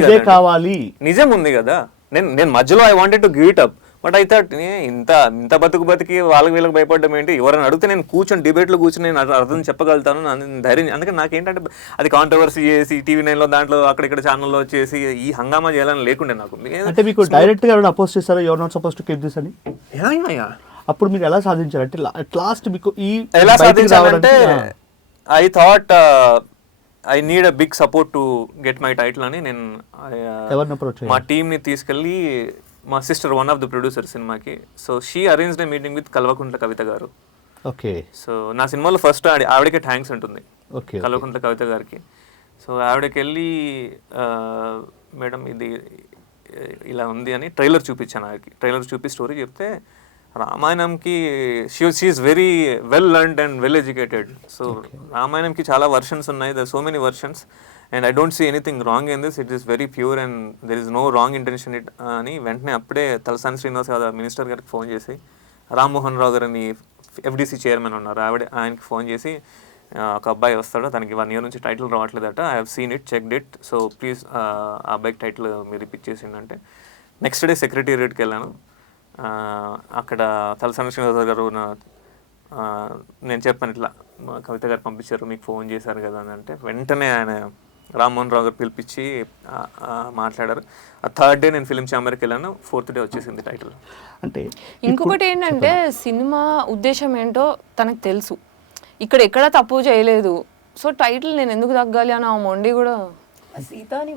ఇదే కావాలి. నిజం ఉంది కదా, నేను మధ్యలో I wanted to give it up. But I thought ఇంత బతికి వాళ్ళకి వీళ్ళకి భయపడడం ఏంటి, ఎవరైనా అడిగితే నేను కూర్చొని డిబేట్లో కూర్చొని నేను అర్థం చెప్పగలుగుతాను ధైర్యం. అందుకని నాకేంటంటే అది కాంట్రవర్సీ చేసి TV 9లో దాంట్లో అక్కడిక్కడ ఛానల్లో వచ్చేసి ఈ హంగామా చేయాలని లేకుండే నాకు. అంటే మీకు డైరెక్ట్గా ఎవరైనా అపోజ్ చేస్తారా, your not suppose to keep this అని? అప్పుడు మీరు ఎలా సాధించారు? అంటే లాస్ట్ మీకు ఈ ఎలా సాధించాలంటే I thought I need a big support to get my title అని నేను మా టీమ్ని తీసుకెళ్ళి, మా sister one of the producer సినిమాకి, so she arranged a meeting with Kalvakuntla Kavitha గారు. ఓకే. సో నా సినిమాలో ఫస్ట్ ఆవిడకే థ్యాంక్స్ ఉంటుంది, కల్వకుంట్ల కవిత గారికి. సో ఆవిడకి వెళ్ళి మేడం ఇది ఇలా ఉంది అని ట్రైలర్ చూపించాను ఆవిడకి. ట్రైలర్ చూపి స్టోరీ చెప్తే రామాయణంకి she is very well learned and well educated. So రామాయణంకి చాలా వర్షన్స్ ఉన్నాయి, there so many versions and I don't see anything wrong in this, it is very pure and there is no wrong intention it అని వెంటనే అప్పుడే Talasani Srinivas Yadav minister గారికి phone చేసి, రామ్మోహన్ రావు గారిని FDC chairman ఉన్నారు ఆయనకి ఫోన్ చేసి ఒక అబ్బాయి వస్తాడు, తనకి 1 year నుంచి టైటిల్ రావట్లేదట, I have seen it, checked it, so please ఆ అబ్బాయికి టైటిల్ మీరు ఇప్పించేసిందంటే నెక్స్ట్ డే సెక్రటేరియట్కి వెళ్ళాను. అక్కడ తలసాని శ్రీనివాస్ గారు నేను చెప్పాను ఇట్లా కవిత గారు పంపించారు, మీకు ఫోన్ చేశారు కదా అని అంటే వెంటనే ఆయన రామ్మోహన్ రావు గారు పిలిపించి మాట్లాడారు. ఆ 3rd day నేను ఫిలిం ఛాంబర్కి వెళ్ళాను, 4th day వచ్చేసింది టైటిల్. అంటే ఇంకొకటి ఏంటంటే సినిమా ఉద్దేశం ఏంటో తనకు తెలుసు, ఇక్కడ ఎక్కడ తప్పు చేయలేదు, సో టైటిల్ నేను ఎందుకు తగ్గాలి అని ఆ మొండి కూడా సీతాని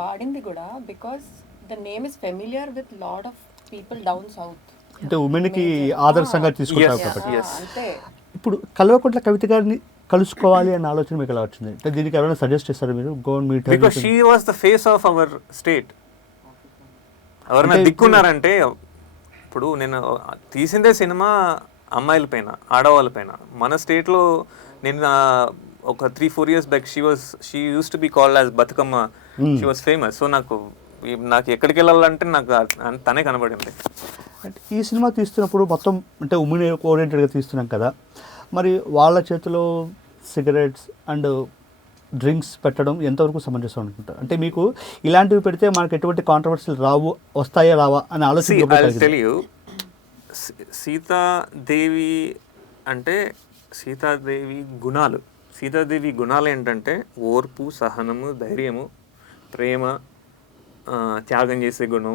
వాడింది కూడా because the name is familiar with lot of people down south. అంటే ఉమెన్కి ఆదర్శంగా తీసుకుంటారు కాబట్టి. అంతే. ఇప్పుడు కల్వకుంట్ల కవిత గారిని కలుసుకోవాలి అన్న ఆలోచన మీకు ఎలా వచ్చింది? అంటే దీనికి ఎవరైనా సజెస్ట్ చేస్తారా మీరు? Go and meet her. Because she was the face of our state. ఎవరైనా దిక్కున్నారంటే, ఇప్పుడు నేను తీసిందే సినిమా అమ్మాయిల పైన, ఆడవాళ్ళ పైన. మన స్టేట్లో నేను ఒక 3-4 years back she use to be called as Bathukamma, she was famous. So నాకు ఎక్కడికి వెళ్ళాలంటే నాకు తనే కనబడింది. అంటే ఈ సినిమా తీస్తున్నప్పుడు మొత్తం అంటే ఉమెన్ ఓరియంటెడ్గా తీస్తున్నాం కదా, మరి వాళ్ళ చేతిలో సిగరెట్స్ అండ్ డ్రింక్స్ పెట్టడం ఎంతవరకు సమంజసం అనుకుంటారు? అంటే మీకు ఇలాంటివి పెడితే మనకు ఎటువంటి కాంట్రవర్సీలు వస్తాయా రావా అని ఆలోచన. సీతాదేవి అంటే సీతాదేవి గుణాలు ఏంటంటే ఓర్పు, సహనము, ధైర్యము, ప్రేమ, త్యాగం చేసే గుణం,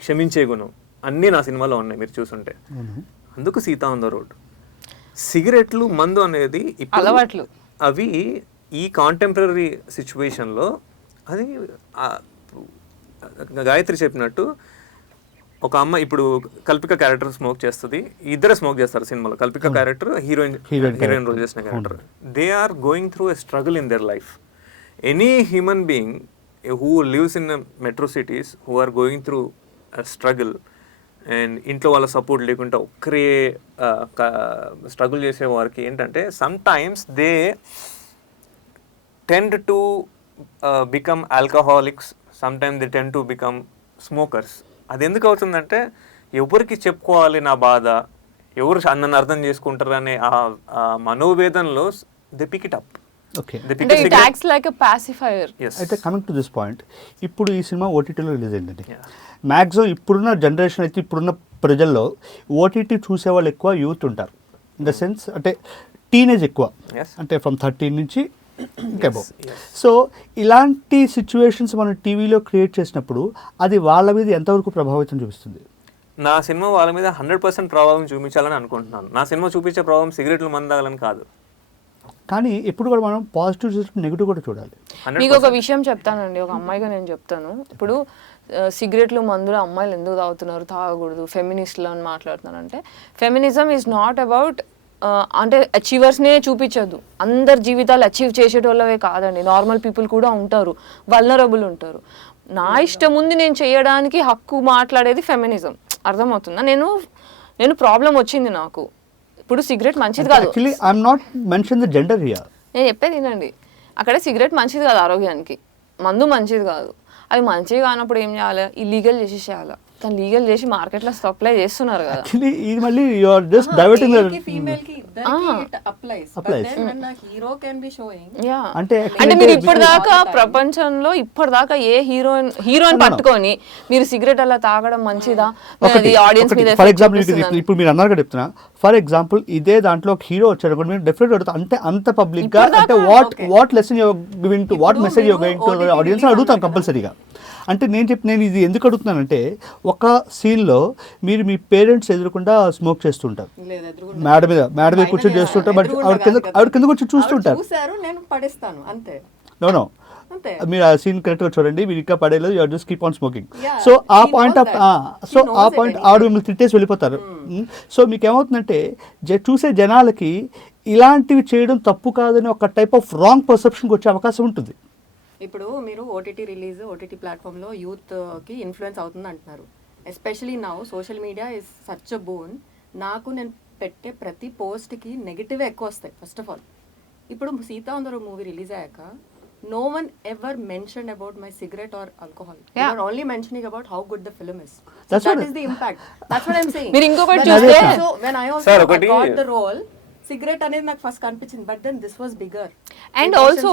క్షమించే గుణం అన్నీ నా సినిమాలో ఉన్నాయి మీరు చూసుంటే. అందుకు సీత ఆన్ ద రోడ్. సిగరెట్లు, మందు అనేది అలవాట్లు అవి ఈ కాంటెంపరీ సిచ్యువేషన్లో అది గాయత్రి చెప్పినట్టు ఒక అమ్మాయి ఇప్పుడు కల్పిక క్యారెక్టర్ స్మోక్ చేస్తుంది, ఇద్దరే స్మోక్ చేస్తారు సినిమాలో. కల్పిక క్యారెక్టర్ హీరోయిన్ రోల్ చేసిన character. They are going through a struggle in their life. Any human being who lives in metro cities who are going through a struggle and ఇంట్లో వాళ్ళ support లేకుండా ఒక్కరే struggle చేసే వారికి ఏంటంటే sometimes they tend to become alcoholics, sometimes they tend to become smokers. అది ఎందుకు అవుతుందంటే ఎవరికి చెప్పుకోవాలి నా బాధ, ఎవరు నన్ను అర్థం చేసుకుంటారు అనే ఆ మనోవేదనలో they pick it up. Okay. అయితే కమింగ్ టు దిస్ పాయింట్, ఇప్పుడు ఈ సినిమా ఓటీటీలో రిలీజ్ అయిందండి. మ్యాక్సిమం ఇప్పుడున్న జనరేషన్ అయితే, ఇప్పుడున్న ప్రజల్లో ఓటీటీ చూసేవాళ్ళు ఎక్కువ యూత్ ఉంటారు. ఇన్ ద సెన్స్ అంటే టీనేజ్ ఎక్కువ, అంటే ఫ్రమ్ 13 నుంచి ఇంకెబోవ్. సో ఇలాంటి సిచ్యువేషన్స్ మనం టీవీలో క్రియేట్ చేసినప్పుడు అది వాళ్ళ మీద ఎంతవరకు ప్రభావితం చూపిస్తుంది? నా సినిమా వాళ్ళ మీద 100% ప్రభావం చూపించాలని అనుకుంటున్నాను. నా సినిమా చూపించే ప్రభావం సిగరెట్లు మందాలని కాదు, కానీ ఎప్పుడు కూడా మనం పాజిటివ్ నెగిటివ్ కూడా చూడాలి. మీకు ఒక విషయం చెప్తానండి, ఒక అమ్మాయిగా నేను చెప్తాను. ఇప్పుడు సిగరెట్లు, మందులు అమ్మాయిలు ఎందుకు తాగుతున్నారు, తాగకూడదు, ఫెమినిస్ట్లు అని మాట్లాడుతున్నారు అంటే, ఫెమినిజం ఈజ్ నాట్ అబౌట్ అంటే అచీవర్స్నే చూపించదు. అందరి జీవితాలు అచీవ్ చేసేటోళ్ళవే కాదండి, నార్మల్ పీపుల్ కూడా ఉంటారు, వల్నరబుల్ ఉంటారు. నా ఇష్టం ఉంది నేను చేయడానికి హక్కు మాట్లాడేది ఫెమినిజం. అర్థమవుతుందా? నేను ప్రాబ్లం వచ్చింది నాకు, ఇప్పుడు సిగరెట్ మంచిది కాదు. Actually I am not mention the gender here. నేను చెప్పేది వినండి, అక్కడ సిగరెట్ మంచిది కాదు ఆరోగ్యానికి, మందు మంచిది కాదు. అవి మంచిగా కానప్పుడు ఏం చేయాలి? ఇల్లీగల్ చేసేసేయాలి. కానీ లీగల్ చేసి మార్కెట్లో సప్లై చేస్తున్నారు కదా. యాక్చువల్లీ ఇది మళ్ళీ you are just diverting the female కి ఇద్దరికి it applies, but then when a hero can be showing. అంటే మీరు ఇప్పటిదాకా ప్రపంచంలో ఇప్పటిదాకా ఏ హీరోయిన్ పట్టుకొని మీరు సిగరెట్ అలా తాగడం మంచిదా? అది ఆడియన్స్ మీద ఫర్ ఎగ్జాంపుల్ ఇప్పుడు మీరు అన్నారు కదా చెప్తున్నా, ఫర్ ఎగ్జాంపుల్ ఇదే దాంట్లో ఒక హీరో వచ్చారు కూడా మీరు డెఫినెట్ అడుగుతాం, అంటే అంత పబ్లిక్ గా అంటే what lesson your giving to, what message your going to audience అడుగుతాం కంపల్సరీగా. అంటే నేను ఇది ఎందుకు అడుగుతున్నానంటే, ఒక సీన్లో మీరు మీ పేరెంట్స్ ఎదురకుండా స్మోక్ చేస్తుంటారు, మేడ మీద కూర్చొని చేస్తుంటారు, బట్ ఆవిడ కిందకు వచ్చి చూస్తుంటారు. నో మీరు ఆ సీన్ కరెక్ట్గా చూడండి, మీరు ఇంకా పడేలేదు, you just keep on smoking. So ఆ పాయింట్ ఆవిడ మిమ్మల్ని తిట్టేసి వెళ్ళిపోతారు. సో మీకు ఏమవుతుందంటే చూసే జనాలకి ఇలాంటివి చేయడం తప్పు కాదని ఒక టైప్ ఆఫ్ రాంగ్ పర్సెప్షన్కి వచ్చే అవకాశం ఉంటుంది. ఇప్పుడు మీరు ఓటీటీ రిలీజ్ ఓటీటీ ప్లాట్ఫామ్లో యూత్కి ఇన్ఫ్లుయెన్స్ అవుతుంది అంటున్నారు. Especially now social media is such a bone. నాకు నేను పెట్టే ప్రతి పోస్ట్కి నెగిటివ్ ఎక్కువ వస్తాయి. ఫస్ట్ ఆఫ్ ఆల్ ఇప్పుడు సీతా అందరూ మూవీ రిలీజ్ అయ్యాక no one ever mentioned about my cigarette or alcohol. They are only mentioning about how good the film is. So That's that what is the impact. That's what I'm saying. మీరు ఇంకొకటి When చూస్తే when I also Sir, ఒకటి- got the role, cigarette అనేది నాకు first కనిపించింది, but then this was bigger and also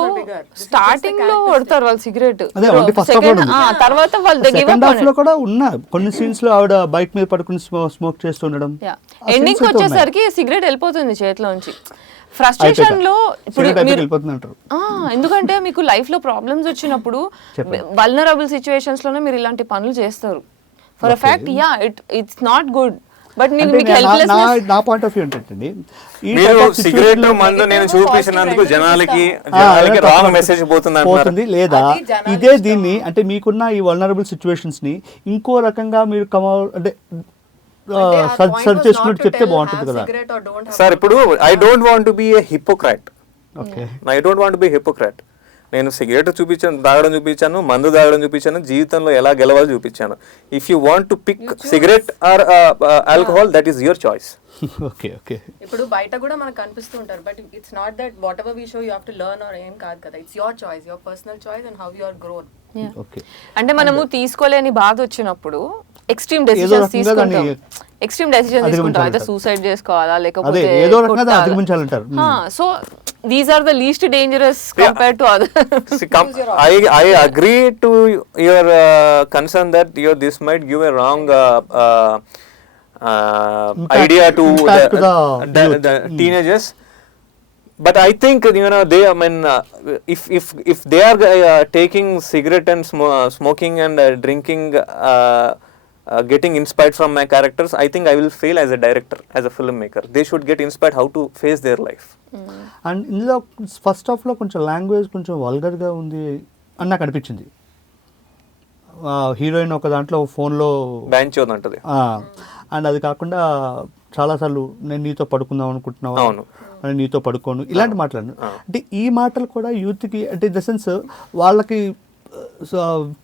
starting లో కొడతారు వాళ్ళు సిగరెట్ అదే, only first half లో ఉంది. తర్వాత వాళ్ళు గివ్ సెకండ్ అప్ హాఫ్ లో కూడా ఉన్న కొన్ని సీన్స్ లో ఆవిడ బైక్ మీద పడుకుని స్మోక్ చేస్తూ ఉండడం ఎండింగ్ వచ్చేసరికి సిగరెట్ వెళ్ళిపోతుంది చేతిలోంచి. ఫ్రస్ట్రేషన్ లో ఇప్పుడు మీరు వెళ్ళిపోతుంది అంటారు. ఎందుకంటే మీకు లైఫ్ లో ప్రాబ్లమ్స్ వచ్చినప్పుడు వల్నరబుల్ సిచ్యువేషన్స్ లోనే మీరు ఇలాంటి పనులు చేస్తారు. For a fact it's not good, but అంటే మీకు హెల్ప్లెస్నెస్. నా పాయింట్ ఆఫ్ వ్యూ ఏంటంటే మీరు సిగరెట్ మందు నేను చూపించినందుకు జనాలకి రాంగ్ మెసేజ్ పోతుంది అంటున్నారు. పోతుంది లేదా అది జనాలకి ఇదే దీన్ని అంటే మీకున్న ఈ వల్నరబుల్ సిచ్యువేషన్స్ ని ఇంకో రకంగా మీరు అంటే సర్చ్ చేసుకున్నట్టు చెప్తే బాగుంటుంది కదా. సార్ ఇప్పుడు I don't want to be a hypocrite. Okay, I don't want be hypocrite. నేను సిగరెట్ చూపించాను, తాగడం చూపించాను, మందు తాగడం చూపించాను, జీవితంలో ఎలా గెలవాలో చూపించాను. If you want to pick cigarette or alcohol, that is your choice. Okay, okay. ఇప్పుడు బయట కూడా మనకు కనిపిస్తూ ఉంటారు, but it's not that whatever we show you have to learn or ఏం కాదు కదా. It's your choice, your personal choice and how you are grown. Okay, అంటే మనము తీసుకోలేని బాధ వచ్చినప్పుడు ఎక్స్ట్రీమ్ ఏదో డెసిషన్స్ రకంగా తీసుకుంటాం. దాన్ని ఎక్స్ట్రీమ్ డెసిషన్ తీసుకుంటాం, అయితే సూసైడ్ చేసుకోవాలా అదే లేకపోతే ఏదో రకంగా దాన్ని అధిగమించాలంటారు. So these are the least dangerous compare to other. I agree to your concern that this might give a wrong idea to impact to the teenagers. But I think they, I mean, if they are taking cigarette and smoking and drinking, getting inspired from my characters, I think I will fail as a director, as a filmmaker. They should get inspired how to face their life. And ఇందులో first half లో కొంచెం language కొంచెం vulgar గా ఉంది అని నాకు అనిపించింది. Heroine ఒక దాంట్లో ఫోన్లో బ్యాన్ చేయదంటది. అండ్ అది కాకుండా చాలాసార్లు నేను నీతో పడుకుందాం అనుకుంటున్నాను, అవును, నేను నీతో పడుకోను, ఇలాంటి మాటలను. అంటే ఈ మాటలు కూడా యూత్కి అంటే ద సెన్స్ వాళ్ళకి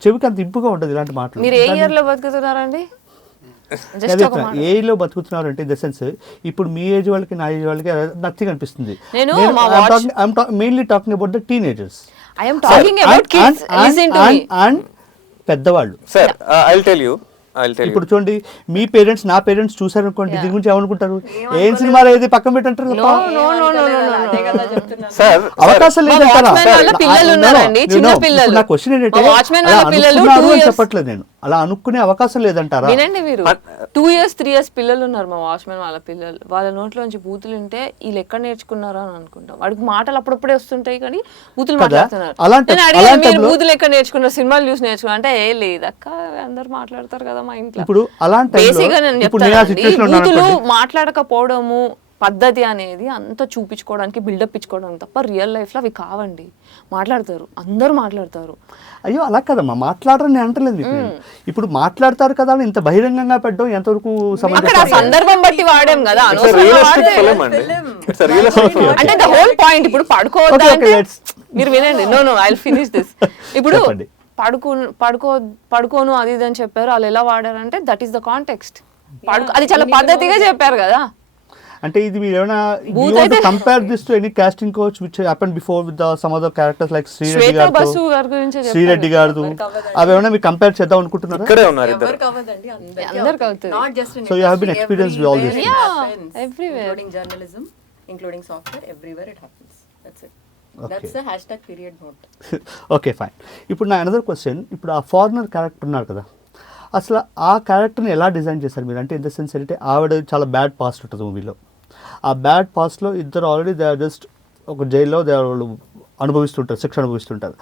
చెవికి అంత ఇంపుగా ఉంటుంది ఇలాంటి మాటలు. మీరు ఏ ఇయర్ లో బతుకుతున్నారండి? జస్ట్ ఒక మాట. ఏజ్లో బతుకుతున్నారు అంటే ద సెన్స్ ఇప్పుడు మీ ఏజ్ వాళ్ళకి నా ఏజ్ వాళ్ళకి నథింగ్ అనిపిస్తుంది. నేను mainly talking about the teenagers I'm talking about kids. Listen to me. And పెద్దవాళ్ళు. Sir I'll tell you. ఇప్పుడు చూడండి, మీ పేరెంట్స్ నా పేరెంట్స్ చూసారు అనుకోండి, దీని గురించి ఏమనుకుంటారు? ఏం సినిమా ఏది పక్కన పెట్టంటారు తప్ప సార్ అవకాశం లేదంటారా? పిల్లలు ఉన్నారండి, చిన్న పిల్లలు. నా క్వశ్చన్ ఏంటంటే వాచ్మెన్ వాళ్ళ పిల్లలు అనుకున్నారు 2 అని years. చెప్పట్లేదు నేను, అలా అనుకునే అవకాశం లేదంటారా? వినండి, మీరు 2 years 3 years పిల్లలు ఉన్నారు మా వాచ్మెన్ వాళ్ళ పిల్లలు. వాళ్ళ నోట్లోంచి బూతులు ఉంటే వీళ్ళు ఎక్కడ నేర్చుకున్నారా అని అనుకుంటాం. వాడికి మాటలు అప్పుడప్పుడే వస్తుంటాయి కానీ బూతులు మాట్లాడుతున్నారు. నేను అడిగాను, మీరు బూతులు ఎక్కడ నేర్చుకున్నారు? సినిమాలు చూసి నేర్చుకున్నా అంటే ఏ లేదక్క, అందరు మాట్లాడతారు కదా మా ఇంట్లో. ఇప్పుడు అలాంటి బేసిక్ గా నేను చెప్తాను, బూతులు మాట్లాడకపోవడము పద్ధతి అనేది అంత చూపించుకోవడానికి, బిల్డప్ ఇచ్చుకోవడానికి తప్ప రియల్ లైఫ్ లో అవి కావండి. మాట్లాడతారు, అందరూ మాట్లాడతారు. అయ్యో అలా కదమ్మా, మాట్లాడరని నేను అంటలేదు మీకు. ఇప్పుడు మాట్లాడతారు కదా అని ఇంత బహిరంగంగా పెట్టడం ఎంతవరకు అక్కడ ఆ సందర్భం బట్టి వాడాం కదా, అంటే ద హోల్ పాయింట్. ఇప్పుడు పడుకోవద్దా అంటే మీరు వినండి, no I will finish this. ఇప్పుడు పడుకోను అది ఇది అని చెప్పారు, వాళ్ళు ఎలా వాడారంటే దట్ ఈస్ ద కాంటెక్స్ట్. అది చాలా పద్ధతిగా చెప్పారు కదా. అంటే ఇది మీరు ఏమైనా compare this to any casting coach which happened before with some other characters like Sri Reddy గారు, అవి ఏమైనా మీరు కంపేర్ చేద్దాం అనుకుంటున్నారా? ఇక్కడే ఉన్నారు ఇద్దరు. అందరికి అవుతుంది. So you have been experienced with all this. including journalism, including software, everywhere it happens. That's it. That's the hashtag period note. Okay fine. ఇప్పుడు నా అనదర్ క్వశ్చన్, ఇప్పుడు ఆ ఫారినర్ క్యారెక్టర్ ఉన్నారు కదా, అసలు ఆ క్యారెక్టర్ని ఎలా డిజైన్ చేశారు మీరు? అంటే ఇన్ ద సెన్స్ ఏంటంటే ఆవిడ చాలా బ్యాడ్ పాస్ట్ ఉంటుంది మూవీలో. ఆ బ్యాడ్ పాస్ట్లో ఇద్దరు ఆల్రెడీ దే ఆర్ జస్ట్ ఒక జైల్లో దే వాళ్ళు అనుభవిస్తుంటారు, శిక్ష అనుభవిస్తుంటారు.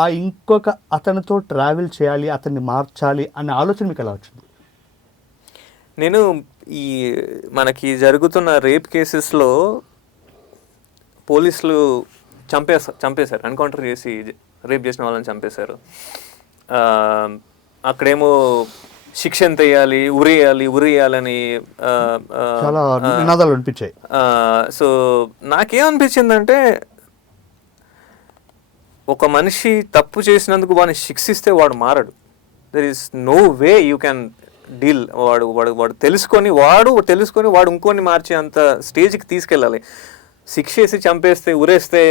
ఆ ఇంకొక అతనితో ట్రావెల్ చేయాలి, అతన్ని మార్చాలి అనే ఆలోచన మీకు ఎలా వచ్చింది? నేను ఈ మనకి జరుగుతున్న రేప్ కేసెస్లో పోలీసులు చంపేశారు, ఎన్కౌంటర్ చేసి రేప్ చేసిన వాళ్ళని చంపేశారు. అక్కడేమో శిక్ష ఎంత వేయాలి, ఉరేయాలని చాలా నినాదాలు అనిపించాయి. సో నాకేమనిపించిందంటే ఒక మనిషి తప్పు చేసినందుకు వాడిని శిక్షిస్తే వాడు మారడు. There is no way you can deal. వాడు తెలుసుకొని వాడు ఇంకోని మార్చే అంత స్టేజ్కి తీసుకెళ్ళాలి. శిక్ష వేసి చంపేస్తే ఉరేస్తే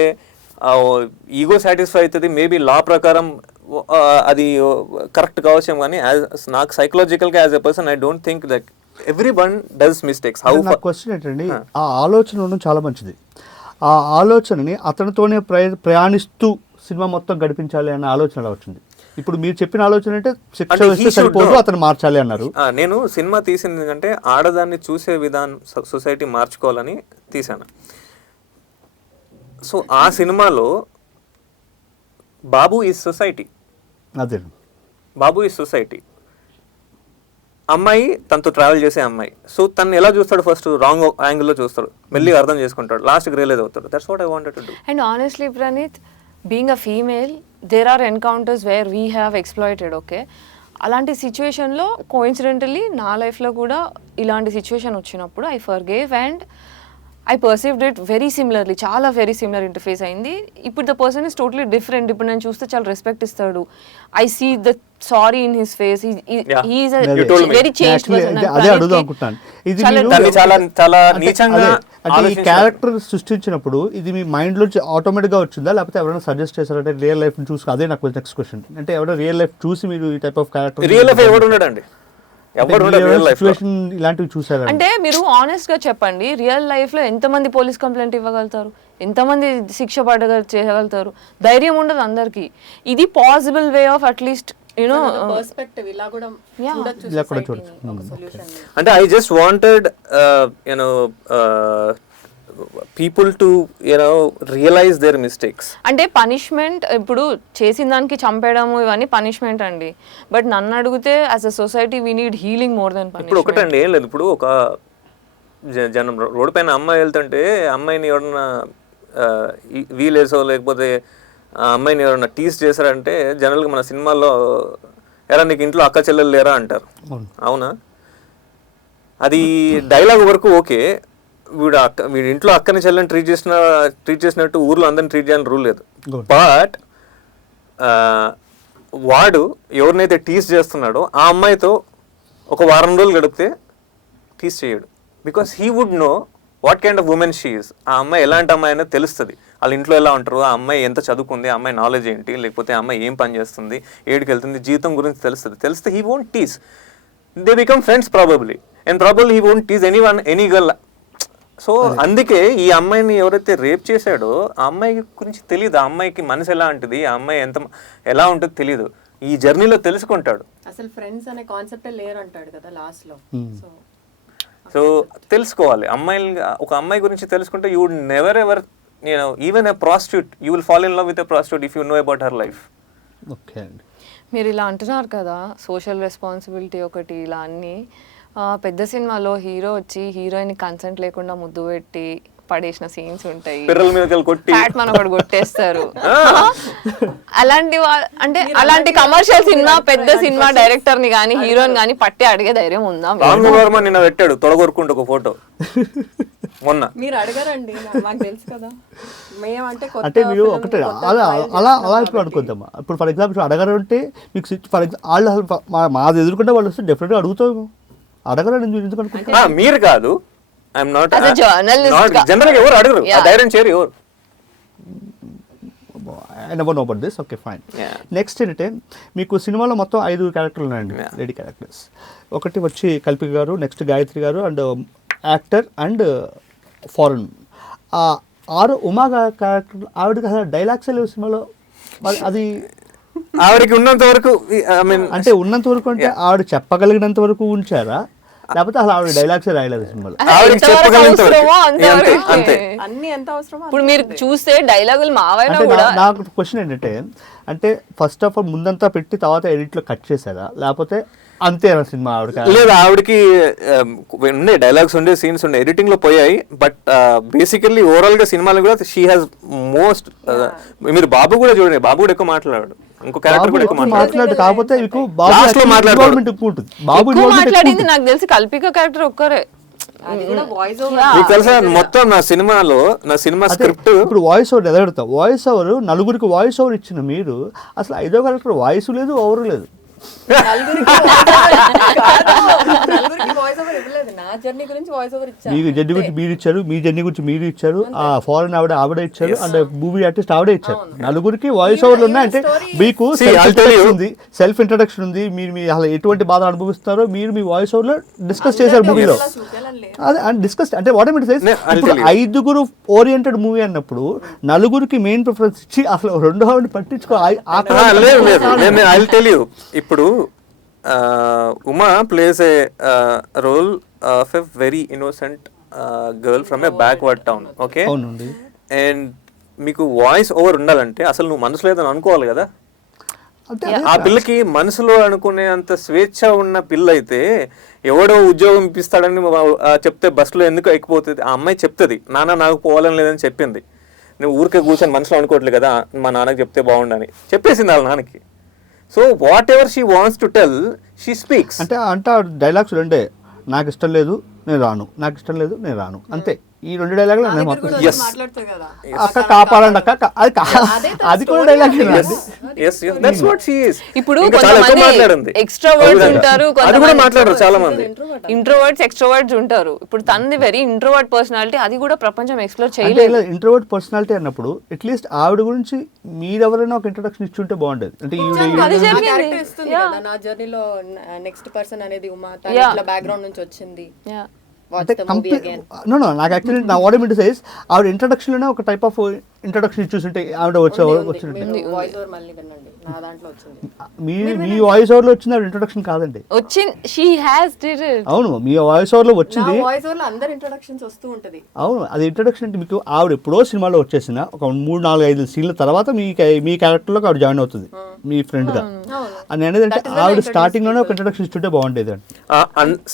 ఈగో సాటిస్ఫై అవుతుంది. మేబీ లా ప్రకారం అది కరెక్ట్ కావచ్చు, కానీ నాకు సైకలాజికల్గా as a person I don't think that every one does mistakes. How నా క్వశ్చన్ ఏంటండి, ఆ ఆలోచన ఉండడం చాలా మంచిది. ఆ ఆలోచనని అతనితోనే ప్రయాణిస్తూ సినిమా మొత్తం గడిపించాలి అన్న ఆలోచన ఎలా వచ్చింది? ఇప్పుడు మీరు చెప్పిన ఆలోచన అంటే శిక్ష వేస్తే సరిపోదు, అతను మార్చాలి అన్నారు. నేను సినిమా తీసింది ఎందుకంటే ఆడదాన్ని చూసే విధానం సొసైటీ మార్చుకోవాలని తీశాను. సో ఆ సినిమాలో బాబు ఈజ్ సొసైటీ. అదే బాబు ఈజ్ సొసైటీ. అమ్మాయి తనతో ట్రావెల్ చేసే అమ్మాయి. సో తను ఎలా చూస్తాడు? ఫస్ట్ రాంగ్ యాంగిల్లో చూస్తాడు, మెల్లిగా అర్థం చేసుకుంటాడు, లాస్ట్కి రియలైజ్ అవుతాడు. That's what I wanted to do. And honestly, Pranit, being a female, there are encounters where we have exploited, okay? అలాంటి సిచ్యువేషన్లో కోఇన్సిడెంటలీ నా లైఫ్లో కూడా ఇలాంటి సిచ్యువేషన్ వచ్చినప్పుడు I forgave and I perceived it very similarly. చాలా very similar interface అయింది. ఇప్పుడు the person is totally different. ఇప్పుడు నేను చూస్తే చాలా రెస్పెక్ట్ ఇస్తాడు. I see the sorry in his face. He's very changed person. అదే అడుగుదాం అనుకుంటాను. ఇది చాలా నీచంగా అంటే ఈ క్యారెక్టర్ సృష్టించినప్పుడు ఇది మీ మైండ్ లో ఆటోమేటిక్ గా వచ్చిందా, లేకపోతే ఎవరైనా సజెస్ట్ చేశారంటే రియల్ లైఫ్ చూసి? అదే నాకు నెక్స్ట్ క్వశ్చన్. అంటే ఎవరైనా రియల్ లైఫ్ చూసి మీరు ఈ type of character real life ఎవడు ఉన్నాడండి? ఇలాంటివి చూసారా? అంటే మీరు ఆనెస్ట్ గా చెప్పండి, రియల్ లైఫ్ లో ఎంతమంది పోలీస్ కంప్లైంట్ ఇవ్వగలుగుతారు? ఎంతమంది శిక్ష చేయగలుగుతారు? ధైర్యం ఉండదు అందరికి. ఇది possible way of at least you know perspective ఇలా కూడా చూడొచ్చు. అంటే I just wanted you know people to you know realise there mistakes. అంటే పనిష్మెంట్ ఇప్పుడు చేసిన దానికి చంపేయడము ఇవన్నీ పనిష్మెంట్ అండి. బట్ నన్ను అడిగితే as a society we need healing more than punishment. ఇప్పుడు ఒకటండి, ఏం లేదు. ఇప్పుడు ఒక జనం రోడ్డు పైన అమ్మాయి వెళ్తుంటే అమ్మాయిని ఎవరన్నా వీలేసో లేకపోతే ఆ అమ్మాయిని ఎవరన్నా టీస్ చేశారంటే జనరల్గా మన సినిమాల్లో ఎరా నీకు ఇంట్లో అక్క చెల్లెలు లేరా అంటారు. అవునా? అది డైలాగ్ వరకు ఓకే. వీడి ఇంట్లో అక్కని చెల్లెని ట్రీట్ చేసినట్టు ఊర్లో అందరిని ట్రీట్ చేయాలని రూల్ లేదు. బట్ వాడు ఎవరినైతే టీస్ చేస్తున్నాడో ఆ అమ్మాయితో ఒక వారం రోజులు గడిపితే టీస్ చేయడు. Because he would know what kind of women she is. ఆ అమ్మాయి ఎలాంటి అమ్మాయి అనేది తెలుస్తుంది. వాళ్ళ ఇంట్లో ఎలా ఉంటారు, ఆ అమ్మాయి ఎంత చదువుకుంది, ఆ అమ్మాయి నాలెడ్జ్ ఏంటి, లేకపోతే ఆ అమ్మాయి ఏం పని చేస్తుంది, ఏడికి వెళ్తుంది, జీవితం గురించి తెలిస్తే he won't tease. They become friends probably. And probably he won't tease any girl. So అందుకే ఈ అమ్మాయిని ఎవరైతే రేప్ చేశాడో ఆ అమ్మాయి గురించి తెలియదు. ఆ అమ్మాయికి మనసు ఎలా ఉంటుంది, ఆ అమ్మాయి ఎలా ఉంటుందో తెలియదు. ఈ జర్నీలో తెలుసుకుంటాడు. అసలు ఫ్రెండ్స్ అనే కాన్సెప్టే లేరు అంటాడు కదా లాస్ట్ లో. సో తెలుసుకోవాలి. ఒక అమ్మాయి గురించి తెలుసుకుంటే you would never ever even a prostitute you will fall in love with a prostitute if you know about her life. Okay అండి, మీరు ఇలా అంటున్నారు కదా సోషల్ రెస్పాన్సిబిలిటీ ఒకటి ఇలా అన్నీ. పెద్ద సినిమాలో హీరో వచ్చి హీరోయిన్ కన్సెంట్ లేకుండా ముద్దు పెట్టి పడేసిన సీన్స్ ఉంటాయి. మన ఒకటి కొట్టేస్తారు. అంటే అలాంటి కమర్షియల్ సినిమా పెద్ద సినిమా డైరెక్టర్ ని కానీ హీరోని కానీ పట్టి అడిగే ధైర్యం ఉందా? నిన్న పెట్టాడు తొడగొరుకుంటూ ఒక ఫోటో మొన్న. మీరు అడగరండి, మాకు తెలుసు కదా. అంటే మీరు ఒకటే అలా ఇప్పుడు అనుకుందామా? ఇప్పుడు ఫర్ ఎగ్జాంపుల్ అడగరు అంటే మీకు ఫర్ ఎగ్జాంపుల్ వాళ్ళు మాది ఎదుర్కొంటే వాళ్ళు వస్తే డెఫినెట్గా అడుగుతాము. అడగరా ఎందుకు అనుకుంటా? మీరు కాదు, ఐఎమ్ నాట్ జనరల్ ఎవరు అడగరు, ధైర్యం చేయరు ఎవరు. I never know about this. Okay, fine. Next ఏంటంటే మీకు సినిమాలో మొత్తం 5 క్యారెక్టర్లు ఉన్నాయండి, లేడీ క్యారెక్టర్స్. ఒకటి వచ్చి కల్పిక గారు, నెక్స్ట్ గాయత్రి గారు and actor and foreign. 6 Uma character. ఆవిడకి అసలు డైలాగ్స్ లేవు సినిమాలో. అది ఆవిడకి ఉన్నంత వరకు అంటే ఉన్నంత వరకు అంటే ఆవిడ చెప్పగలిగినంత వరకు ఉంచారా, లేకపోతే అసలు ఆవిడ డైలాగ్స్ రాయలేదు సినిమాలో? అన్ని ఎంత అవసరమో. ఇప్పుడు మీరు చూస్తే డైలాగులు మావైనా కూడా. నాకు క్వశ్చన్ ఏంటంటే, అంటే ఫస్ట్ ఆఫ్ ఆల్ ముందంతా పెట్టి తర్వాత ఎడిట్లో కట్ చేశారా, లేకపోతే అంతేనా సినిమా? లేదు, ఆవిడకి ఉండే డైలాగ్స్ ఉండే, సీన్స్ ఉండే, ఎడిటింగ్ లో పోయాయి. బట్ బేసికల్లీ ఓవరాల్ గా సినిమాలు కూడా షీ హాజ్ మోస్ట్. మీరు బాబు కూడా చూడండి, బాబు కూడా ఎక్కువ మాట్లాడాడు. ఇంకో క్యారెక్టర్ కూడా ఎక్కువ మాట్లాడు. కాకపోతే మాట్లాడింది నాకు తెలిసి కల్పిక క్యారెక్టర్ ఒక్కరే. అది కూడా వాయిస్ ఓవర్ మీకు తెలుసా మొత్తం నా సినిమా స్క్రిప్ట్ ఇప్పుడు వాయిస్ ఓవర్ ఎదగడతా వాయిస్ ఓవర్ నలుగురికి వాయిస్ ఓవర్ ఇచ్చిన మీరు అసలు 5వ క్యారెక్టర్ వాయిస్ లేదు ఓవర్ లేదు. నలుగురికి వాయిస్ ఓవర్ ఇవ్వలేదు, నా జర్నీ గురించి వాయిస్ ఓవర్ ఇచ్చాను. మీకు జర్నీ గురించి మీరు ఇచ్చారు, మీ జర్నీ గురించి మీరు ఇచ్చారు, ఆ ఫారెన్ ఆవిడ ఇచ్చారు, అండ్ మూవీ ఆర్టిస్ట్ ఆవిడే ఇచ్చారు. నలుగురికి వాయిస్ ఓవర్లు ఉన్నాయంటే మీకు సెల్ఫ్ ఇంట్రడక్షన్ ఉంది, మీరు మీ అసలు ఎటువంటి బాధ అనుభవిస్తారో మీరు మీ వాయిస్ ఓవర్ లో డిస్కస్ చేశారు మూవీలో. అదే అండ్ డిస్కస్ అంటే వాట్ ఐ మీన్ సేస్ ఇప్పుడు 5గురు ఓరియంటెడ్ మూవీ అన్నప్పుడు నలుగురికి మెయిన్ ప్రిఫరెన్స్ ఇచ్చి అసలు 2వ పట్టించుకో ఐ టెల్ యూ. ఇప్పుడు Uma plays a role of a very innocent girl from a backward town. Okay, అవునండి. అండ్ మీకు వాయిస్ ఓవర్ ఉండాలంటే అసలు నువ్వు మనసులో ఏదో అనుకోవాలి కదా. ఆ పిల్లకి మనసులో అనుకునే అంత స్వేచ్ఛ ఉన్న పిల్ల అయితే ఎవడో ఉద్యోగం ఇప్పిస్తాడని చెప్తే బస్సులో ఎందుకు ఎక్కిపోతుంది. ఆ అమ్మాయి చెప్తుంది, నాన్న నాకు పోవాలని లేదని చెప్పింది. నువ్వు ఊరికే కూర్చొని మనసులో అనుకోవట్లేదు కదా, మా నాన్నకి చెప్తే బాగుండని చెప్పేసింది వాళ్ళ నాన్నకి. So what ever she wants to tell she speaks. అంటే డైలాగ్స్ రెండే, నాకు ఇష్టం లేదు నేను రాను, నాకు ఇష్టం లేదు నేను రాను, అంతే. ఈ 2 డైలాగులు నేను మాట్లాడుతుంది కదా, అక్క కాపాడండి అక్క, అది కూడా డైలాగ్. ఇప్పుడు కొంతమంది ఎక్స్ట్రావర్ట్స్ ఉంటారు, మాట్లాడరు చాలా మంది ఇంట్రోవర్ట్స్ ఎక్స్ట్రోవర్ట్స్ ఉంటారు. ఇప్పుడు తనది వెరీ ఇంట్రోవర్ట్ పర్సనాలిటీ, అది కూడా ప్రపంచం ఎక్స్ప్లోర్ చేయలేదు. ఇంట్రోవర్ట్ పర్సనాలిటీ అన్నప్పుడు అట్లీస్ట్ ఆవిడ గురించి మీరెవరైనా ఒక ఇంట్రొడక్షన్ ఇచ్చి ఉంటే బాగుండేది. అంటే నా జర్నీలో నెక్స్ట్ పర్సన్ అనేది ఉమా, తన ఇట్లా బ్యాక్గ్రౌండ్ నుంచి వచ్చింది. అంటే నాకు యాక్చువల్లీ నా what I mean to say ఆవిడ ఇంట్రొడక్షన్ లోనే ఒక టైప్ ఆఫ్ ఇంట్రొడక్షన్ ఇచ్చుంటే ఆవిడ వచ్చినట్టు వాయిస్ ఓవర్ మళ్ళీ వినండి, నా దాంట్లో వచ్చింది. మీ వాయిస్ ఓవర్ లో వచ్చింది ఆవిడ ఇంట్రొడక్షన్ కాదండి. అవును, మీ వాయిస్ ఓవర్ లో వచ్చింది. వాయిస్ ఓవర్ లో అందరి ఇంట్రొడక్షన్స్ వస్తూ ఉంటది. అవును, అది ఇంట్రొడక్షన్ అంటే మీకు ఆవిడ ఎప్పుడో సినిమాలో వచ్చేసిన ఒక 3-4-5 సీన్ల తర్వాత మీ క్యారెక్టర్ లోకి ఆవిడ జాయిన్ అవుతుంది మీ ఫ్రెండ్ గా. అని అనేది అంటే ఆవిడ స్టార్టింగ్ లోనే ఒక ఇంట్రొడక్షన్ ఇస్తుంటే బాగుండేది అండి.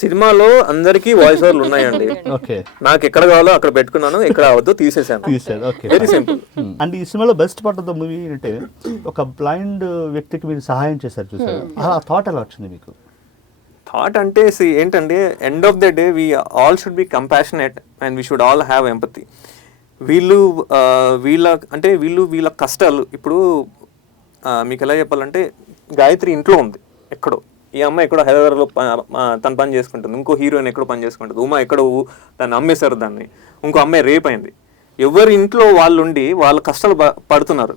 సినిమాలో అందరికి వాయిస్ ఓవర్లు ఉన్నాయండి. ఓకే, నాకు ఎక్కడ కావాలో అక్కడ పెట్టుకున్నాను, ఎక్కడ అవద్దు తీసేసాను. Okay, very simple. అండ్ ఈ సినిమాలో best part of the movie అంటే ఒక బ్లైండ్ వ్యక్తికి మీరు సహాయం చేశారు చూసారు, ఆ థాట్ ఎలా వచ్చింది మీకు? థాట్ అంటే ఏంటంటే end of the day we all should be compassionate and we should all have empathy. వీళ్ళ కష్టాలు ఇప్పుడు మీకు ఎలా చెప్పాలంటే గాయత్రి ఇంట్లో ఉంది ఎక్కడో, ఈ అమ్మాయి ఎక్కడో హైదరాబాద్లో తను పని చేసుకుంటుంది, ఇంకో హీరోయిన్ ఎక్కడో పని చేసుకుంటుంది, ఉమా ఎక్కడో దాన్ని అమ్మేశారు, దాన్ని ఇంకో అమ్మాయి రేప్ అయింది. ఎవరి ఇంట్లో వాళ్ళు ఉండి వాళ్ళ కష్టాలు పడుతున్నారు.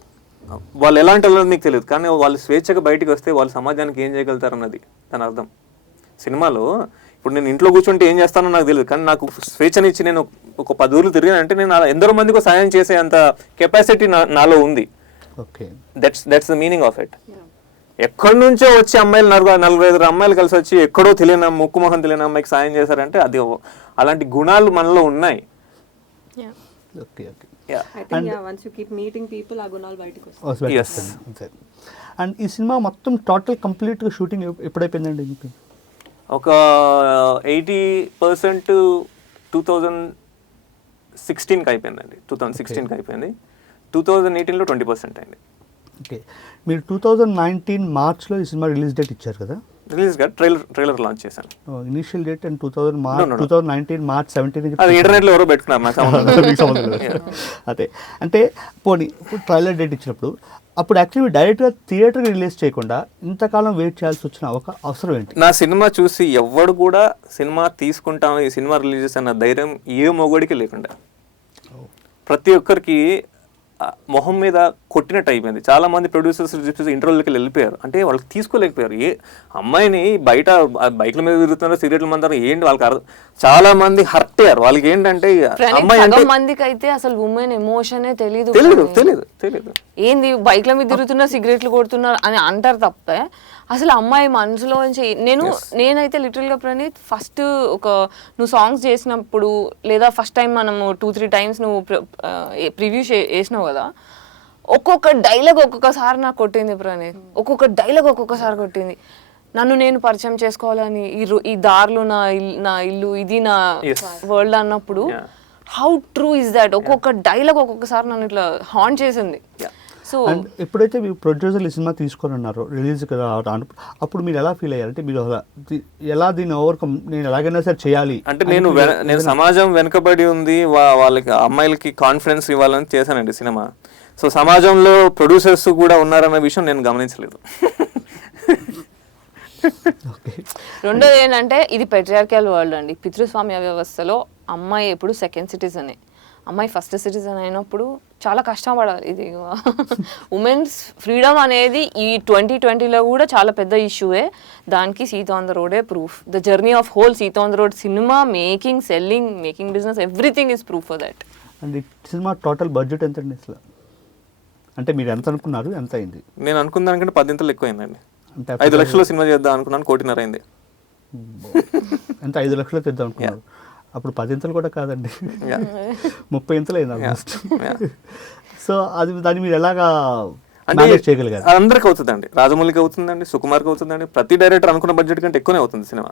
వాళ్ళు ఎలాంటి వాళ్ళో మీకు తెలియదు, కానీ వాళ్ళు స్వేచ్ఛగా బయటికి వస్తే వాళ్ళు సమాజానికి ఏం చేయగలుగుతారు అన్నది దాని అర్థం. సినిమాలో ఇప్పుడు నేను ఇంట్లో కూర్చుంటే ఏం చేస్తానో నాకు తెలియదు, కానీ నాకు స్వేచ్ఛనిచ్చి నేను ఒక 10 ఊర్లు తిరిగానంటే నేను ఎందరో మందికి సాయం చేసే అంత కెపాసిటీ నాలో ఉంది. That's the meaning of it. ఎక్కడి నుంచో వచ్చి అమ్మాయిలు 4-5 అమ్మాయిలు కలిసి వచ్చి ఎక్కడో తెలియని ముక్కు మొహం తెలియని అమ్మాయికి సాయం చేశారంటే అది అలాంటి గుణాలు మనలో ఉన్నాయి. అండ్ ఈ సినిమా మొత్తం టోటల్ కంప్లీట్ గా షూటింగ్ ఎప్పుడైపోయిందండి మీకు? ఒక 80% 2016కి అయిపోయిందండి. 2016కి అయిపోయింది. 2018లో 20% అయింది. ఓకే, మీరు 2019 మార్చ్లో ఈ సినిమా రిలీజ్ డేట్ ఇచ్చారు కదా? రిలీజ్ గా ట్రైలర్ లాంచ్ చేశాను. ఇనిషియల్ డేట్ అండ్ 2019 మార్చ్ 17 అది ఇంటర్నెట్లో ఎవరో పెట్టుకున్నారు. అదే అంటే పోనీ ట్రైలర్ డేట్ ఇచ్చినప్పుడు అప్పుడు యాక్చువల్లీ డైరెక్ట్గా థియేటర్కి రిలీజ్ చేయకుండా ఇంతకాలం వెయిట్ చేయాల్సి వచ్చిన ఒక అవసరం ఏంటి? నా సినిమా చూసి ఎవడు కూడా సినిమా తీసుకుంటాను, ఈ సినిమా రిలీజ్ చేసిన ధైర్యం ఏ మొగోడికి లేకుండా ప్రతి ఒక్కరికి మొహం మీద కొట్టినట్టు అయిపోయింది. చాలా మంది ప్రొడ్యూసర్స్ ఇంటర్వ్యూలకి వెళ్ళిపోయారు, అంటే వాళ్ళకి తీసుకోలేకపోయారు. ఏ అమ్మాయిని బయట బైక్ల మీద తిరుగుతున్నారు, సిగరెట్ల మంది ఏంటి వాళ్ళకి చాలా మంది హర్ట్ అయ్యారు. వాళ్ళకి ఏంటంటే అమ్మాయి అంటే మందికి అయితే అసలు ఉమెన్ ఎమోషనే తెలియదు. ఏంది బైక్ల మీద తిరుగుతున్నా సిగరెట్లు కొడుతున్నారు అని అంటారు తప్పే అసలు అమ్మాయి మనసులో నుంచి నేనైతే లిటరల్గా ప్రణీత్ ఫస్ట్ నువ్వు సాంగ్స్ చేసినప్పుడు లేదా ఫస్ట్ టైం మనము 2-3 టైమ్స్ నువ్వు ప్రివ్యూ చేసినావు కదా, ఒక్కొక్క డైలాగ్ ఒక్కొక్కసారి నాకు కొట్టింది ప్రణీత్. ఒక్కొక్క డైలాగ్ ఒక్కొక్కసారి కొట్టింది. నన్ను నేను పరిచయం చేసుకోవాలని, ఈ దారిలో నా ఇల్లు ఇది నా వరల్డ్ అన్నప్పుడు హౌ ట్రూ ఇస్ దాట్? ఒక్కొక్క డైలాగ్ ఒక్కొక్కసారి నన్ను ఇట్లా హాంట్ చేసింది. సో అండ్ ఎప్పుడైతే మీ ప్రొడ్యూసర్లు ఈ సినిమా తీసుకొని ఉన్నారు రిలీజ్ కదా అప్పుడు మీరు ఎలా ఫీల్ అయ్యారు? అంటే మీరు ఎలా దీన్ని ఓవర్కమ్, నేను ఎలాగైనా సరే చేయాలి అంటే నేను సమాజం వెనుకబడి ఉంది, వాళ్ళకి అమ్మాయిలకి కాన్ఫిడెన్స్ ఇవ్వాలని చేశానండి సినిమా. సో సమాజంలో ప్రొడ్యూసర్స్ కూడా ఉన్నారన్న విషయం నేను గమనించలేదు. రెండోది ఏంటంటే ఇది పెట్రియార్కియల్ వరల్డ్ అండి. పితృస్వామ్య వ్యవస్థలో అమ్మాయి ఎప్పుడు సెకండ్ సిటిజనే, అమ్మాయి ఫస్ట్ సిటిజన్ అయినప్పుడు చాలా కష్టపడాలి. ఇది ఉమెన్స్ ఫ్రీడమ్ అనేది ఈ 2020లో కూడా చాలా పెద్ద ఇష్యూయే. దానికి సీత ఆన్ ద రోడే proof. The journey of whole Sita on the road cinema making, selling, making business, everything is proof for that. And ఈ సినిమా టోటల్ బడ్జెట్ ఎంత అండి అసలు? అంటే మీరు ఎంత అనుకున్నారు, ఎంత అయింది? నేను అనుకున్న దానికంటే 10 ఎక్కువైందండి. అంటే 5 లక్షల సినిమా చేద్దాం అనుకున్నాను, 1.5 అయింది. ఎంత 5 లక్షలు తెద్దాం అనుకున్నారు? అప్పుడు 10 కూడా కాదండి, 30 అయింది ఆల్మోస్ట్. సో అది దాన్ని మీరు ఎలాగా మేనేజ్ చేయగలిగారు? అందరికి అవుతుందండి, రాజమౌళికి అవుతుందండి, సుకుమార్కి అవుతుందండి, ప్రతి డైరెక్టర్ అనుకున్న బడ్జెట్ కంటే ఎక్కువనే అవుతుంది cinema.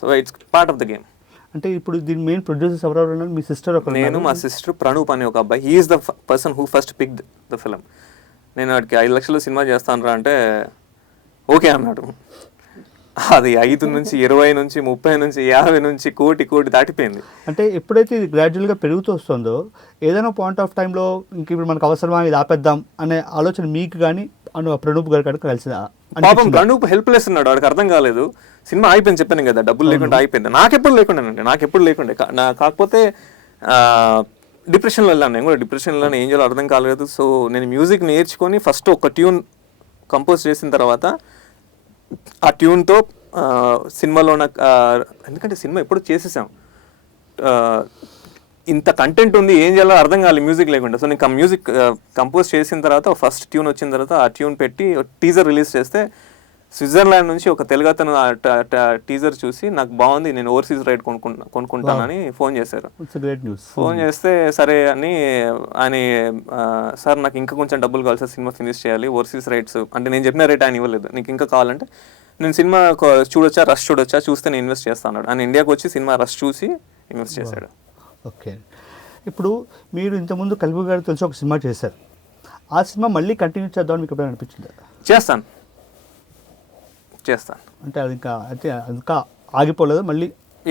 So it's part of the game. అంటే ఇప్పుడు దీని మెయిన్ ప్రొడ్యూసర్స్ ఎవరెవరు ఉన్నారు? మీ సిస్టర్ ఒక, నేను, మా సిస్టర్ ప్రణూప్ అనే ఒక అబ్బాయి. He's the person who first picked the film. నేను వాడికి 5 లక్షల సినిమా చేస్తాను రా అంటే ఓకే అన్నాడు. అది 5 నుంచి 20 నుంచి 30 నుంచి 50 నుంచి కోటి దాటిపోయింది. అంటే ఎప్పుడైతే ఇది గ్రాడ్యువల్గా పెరుగుతూ వస్తుందో ఏదైనా పాయింట్ ఆఫ్ టైంలో ఇంక ఇప్పుడు మనకు అవసరమా ఇది ఆపేద్దాం అనే ఆలోచన మీకు కానీ ప్రణూప్ గారి కాడికి కలిసి? పాపం ప్రణూప్ హెల్ప్లెస్ ఉన్నాడు, వాడికి అర్థం కాలేదు. సినిమా అయిపోయింది, చెప్పాను కదా, డబ్బులు లేకుండా అయిపోయింది. నాకెప్పుడు లేకుండే కాకపోతే డిప్రెషన్లో వెళ్ళాను. నేను కూడా డిప్రెషన్లో ఏం చేయాలో అర్థం కాలేదు. సో నేను మ్యూజిక్ నేర్చుకొని ఫస్ట్ ఒక ట్యూన్ కంపోజ్ చేసిన తర్వాత ఆ ట్యూన్తో సినిమాలో నాకు, ఎందుకంటే సినిమా ఎప్పుడు చేసేసాం, ఇంత కంటెంట్ ఉంది, ఏం చేయాలో అర్థం కాలేదు మ్యూజిక్ లేకుండా. సో నేను మ్యూజిక్ కంపోజ్ చేసిన తర్వాత ఫస్ట్ ట్యూన్ వచ్చిన తర్వాత ఆ ట్యూన్ పెట్టి టీజర్ రిలీజ్ చేస్తే స్విట్జర్లాండ్ నుంచి ఒక తెలుగు అతను టీజర్ చూసి నాకు బాగుంది, నేను ఓవర్సీస్ రైడ్ కొనుక్కుంటానని ఫోన్ చేశారు. ఫోన్ చేస్తే సరే అని ఆయన, సార్ నాకు ఇంకా కొంచెం డబ్బులు కావాలి సార్, సినిమా ఫినిష్ చేయాలి, ఓవర్సీస్ రైట్స్ అంటే నేను చెప్పిన రేట్ ఆయన ఇవ్వలేదు, నీకు ఇంకా కావాలంటే నేను సినిమా చూడొచ్చా, రష్ చూడొచ్చా, చూస్తే నేను ఇన్వెస్ట్ చేస్తాను అన్నాడు. ఆయన ఇండియాకి వచ్చి సినిమా రష్ చూసి ఇన్వెస్ట్ చేశాడు. ఓకే, ఇప్పుడు మీరు ఇంతకుముందు కల్బు గారు తెలిసి ఒక సినిమా చేశారు, ఆ సినిమా మళ్ళీ కంటిన్యూ చేద్దామని మీకు ఎప్పుడైనా అనిపించింది? చేస్తాను. అంటే అది ఇంకా ఆగిపోలేదు, మళ్ళీ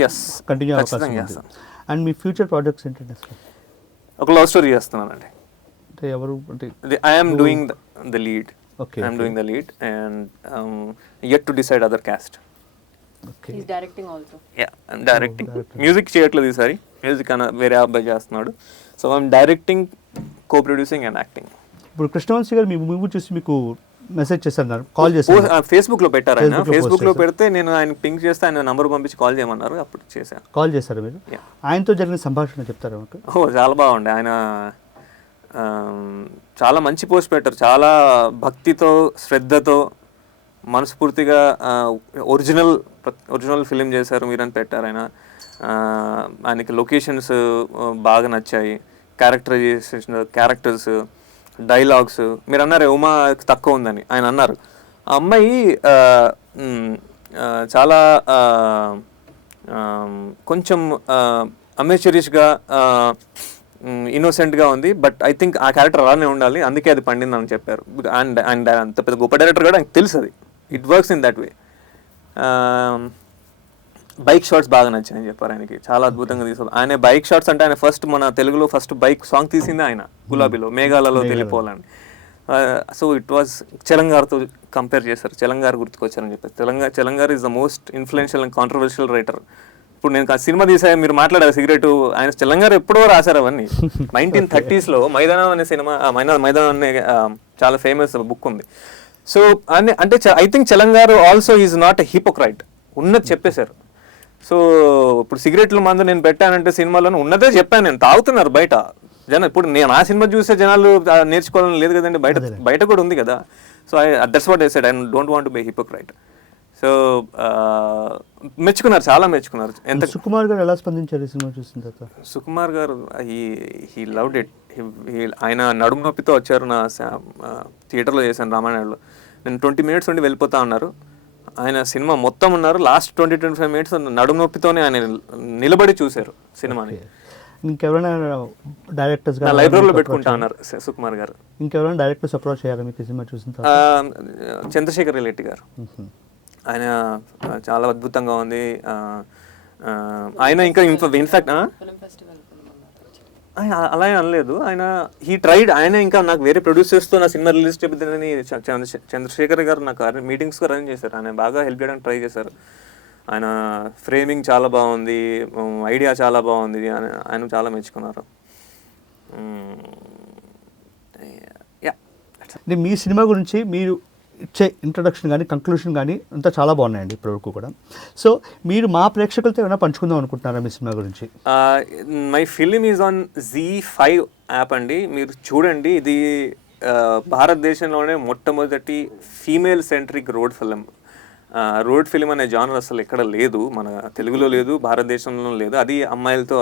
ఎస్ కంటిన్యూ అవకాశం చేస్తాను. అండ్ మీ ఫ్యూచర్ ప్రాజెక్ట్స్ ఏంటంటే అసలు? ఒక లవ్ స్టోరీ చేస్తున్నానండి. అంటే ఎవరు అంటే? I'm doing the lead. Okay. I'm doing the lead and yet to decide other cast. Okay. He's directing also. Yeah, I'm directing. Music చేయట్లేదు ఈసారి, మ్యూజిక్ అన్న వేరే అబ్బాయి చేస్తున్నాడు. So I'm directing, co-producing and acting. ఇప్పుడు కృష్ణవంశీ గారు మీ మూవీ చూసి మీకు మెసేజ్ చేశారు, కాల్ చేశారు, ఫేస్బుక్లో పెట్టారు ఆయన. ఫేస్బుక్లో పెడితే నేను ఆయన పింక్ చేస్తే ఆయన నంబర్ పంపించి కాల్ చేయమన్నారు, అప్పుడు చేశాను. కాల్ చేశారు మీరు? ఆయనతో జరిగిన సంభాషణ చెప్తారా మాకు? చాలా బాగుండే. ఆయన చాలా మంచి పోస్ట్ పెట్టారు, చాలా భక్తితో శ్రద్ధతో మనస్ఫూర్తిగా ఒరిజినల్ ఫిలిం చేశారు మీరని పెట్టారు ఆయన. ఆయనకి లొకేషన్స్ బాగా నచ్చాయి, క్యారెక్టర్స్, డైలాగ్స్. మీరు అన్నారు ఉమా తక్కువ ఉందని, ఆయన అన్నారు ఆ అమ్మాయి చాలా కొంచెం అమేచరిష్గా ఇన్నోసెంట్గా ఉంది, బట్ ఐ థింక్ ఆ క్యారెక్టర్ అలానే ఉండాలి, అందుకే అది పండిందని చెప్పారు. అండ్ అంత పెద్ద గొప్ప డైరెక్టర్ కూడా నాకు తెలుసు, అది it works in that way. Bike shots బాగా నచ్చాయని చెప్పారు ఆయనకి, చాలా అద్భుతంగా తీసుకోవాలి. ఆయన బైక్ షాట్స్ అంటే ఆయన ఫస్ట్ మన తెలుగులో ఫస్ట్ బైక్ సాంగ్ తీసింది ఆయన, గులాబీలో మేఘాలలో తెలిపోవాలని. సో ఇట్ వాజ్ చలంగారుతో కంపేర్ చేశారు, చలంగారు గుర్తుకొచ్చారని చెప్పారు. చలంగారు is the most influential and controversial writer. ఇప్పుడు నేను సినిమా తీసాను, మీరు మాట్లాడారు సిగరెట్, ఆయన చలంగారు ఎప్పుడో రాశారు అవన్నీ. 1930s మైదానం అనే సినిమా, మైదానం అనే చాలా ఫేమస్ బుక్ ఉంది. సో అంటే ఐ థింక్ చలంగారు also is not a hypocrite, ఉన్నది చెప్పేశారు. సో ఇప్పుడు సిగరెట్లు మందు నేను పెట్టానంటే సినిమాలో ఉన్నదే చెప్పాను, నేను తాగుతున్నారు బయట జనం. ఇప్పుడు నేను ఆ సినిమా చూసే జనాలు నేర్చుకోవాలని లేదు కదండి, బయట కూడా ఉంది కదా. So that's what I said, I don't want to B hypocrite. So మెచ్చుకున్నారు, చాలా మెచ్చుకున్నారు. ఎంత సుకుమార్ గారు ఎలా స్పందించారు సినిమా చూసిన తర్వాత? సుకుమార్ గారు హీ లవ్డ్ ఇట్. ఆయన నడుము నొప్పితో వచ్చారు, నా థియేటర్లో చేశాను రామాయణంలో. నేను 20 minutes ఉండి వెళ్ళిపోతా ఉన్నారు. ఆయన సినిమా మొత్తం ఉన్నారు, లాస్ట్ 20-25 minutes నడుము నొప్పితోనే ఆయన నిలబడి చూశారు సినిమాని. ఇంకెవరైనా డైరెక్టర్స్ నా లైబ్రరీలో పెట్టుకుంటా అన్నారు సుకుమార్ గారు. ఇంకెవరైనా డైరెక్టర్స్ అప్రోచ్ చేయాలి మీకు ఈ సినిమా చూసిన తర్వాత? చంద్రశేఖర్ రెడ్డి గారు, ఆయన చాలా అద్భుతంగా ఉంది. ఆయన ఇంకా ఇన్ఫాక్ట్ అలా అనలేదు, ఆయన హీ ట్రైడ్. ఆయన ఇంకా నాకు వేరే ప్రొడ్యూసర్స్తో నా సినిమా రిలీజ్ చెబుతుందని చంద్రశేఖర్ గారు నాకు మీటింగ్స్ అరేంజ్ చేశారు. ఆయన బాగా హెల్ప్ చేయడానికి ట్రై చేశారు. ఆయన ఫ్రేమింగ్ చాలా బాగుంది, ఐడియా చాలా బాగుంది, ఆయన చాలా మెచ్చుకున్నారు. అంటే మీ సినిమా గురించి మీరు ఇచ్చే ఇంట్రడక్షన్ కానీ కంక్లూషన్ కానీ అంతా చాలా బాగున్నాయండి ఇప్పటివరకు కూడా. సో మీరు మా ప్రేక్షకులతో ఏమైనా పంచుకుందాం అనుకుంటున్నారా మీ సినిమా గురించి? My film is on ZEE5 app అండి, మీరు చూడండి. ఇది భారతదేశంలోనే మొట్టమొదటి female centric road film. Road film అనే జానర్ అసలు ఎక్కడ లేదు, మన తెలుగులో లేదు, భారతదేశంలో లేదు, అది అమ్మాయిలతో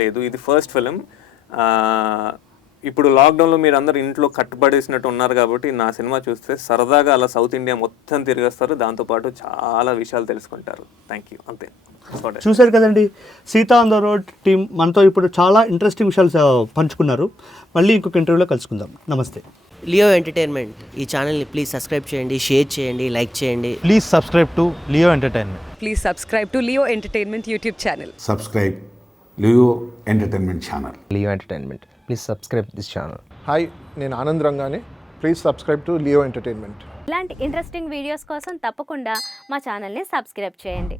లేదు. ఇది ఫస్ట్ ఫిలిం. ఇప్పుడు లాక్డౌన్లో మీరు అందరు ఇంట్లో కట్టుబడేసినట్టు ఉన్నారు కాబట్టి నా సినిమా చూస్తే సరదాగా అలా సౌత్ ఇండియా మొత్తం తిరిగేస్తారు, దాంతోపాటు చాలా విషయాలు తెలుసుకుంటారు. Thank you. అంతే. చూశారు కదండి, Sita on the road team మనతో ఇప్పుడు చాలా ఇంట్రెస్టింగ్ విషయాలు పంచుకున్నారు. మళ్ళీ ఇంకొక ఇంటర్వ్యూలో కలుసుకుందాం. నమస్తే. లియో ఎంటర్టైన్మెంట్ ఈ ఛానల్ని ప్లీజ్ సబ్స్క్రైబ్ చేయండి, షేర్ చేయండి, లైక్ చేయండి. Please subscribe to Leo Entertainment. Please subscribe to Leo Entertainment YouTube channel. Subscribe Leo Entertainment channel. Leo Entertainment. Please subscribe this channel. Hi, నేను ఆనంద్ రంగానే. Please subscribe to Leo Entertainment. ఇలాంటి interesting videos కోసం తప్పకుండా మా ఛానల్ని subscribe చేయండి.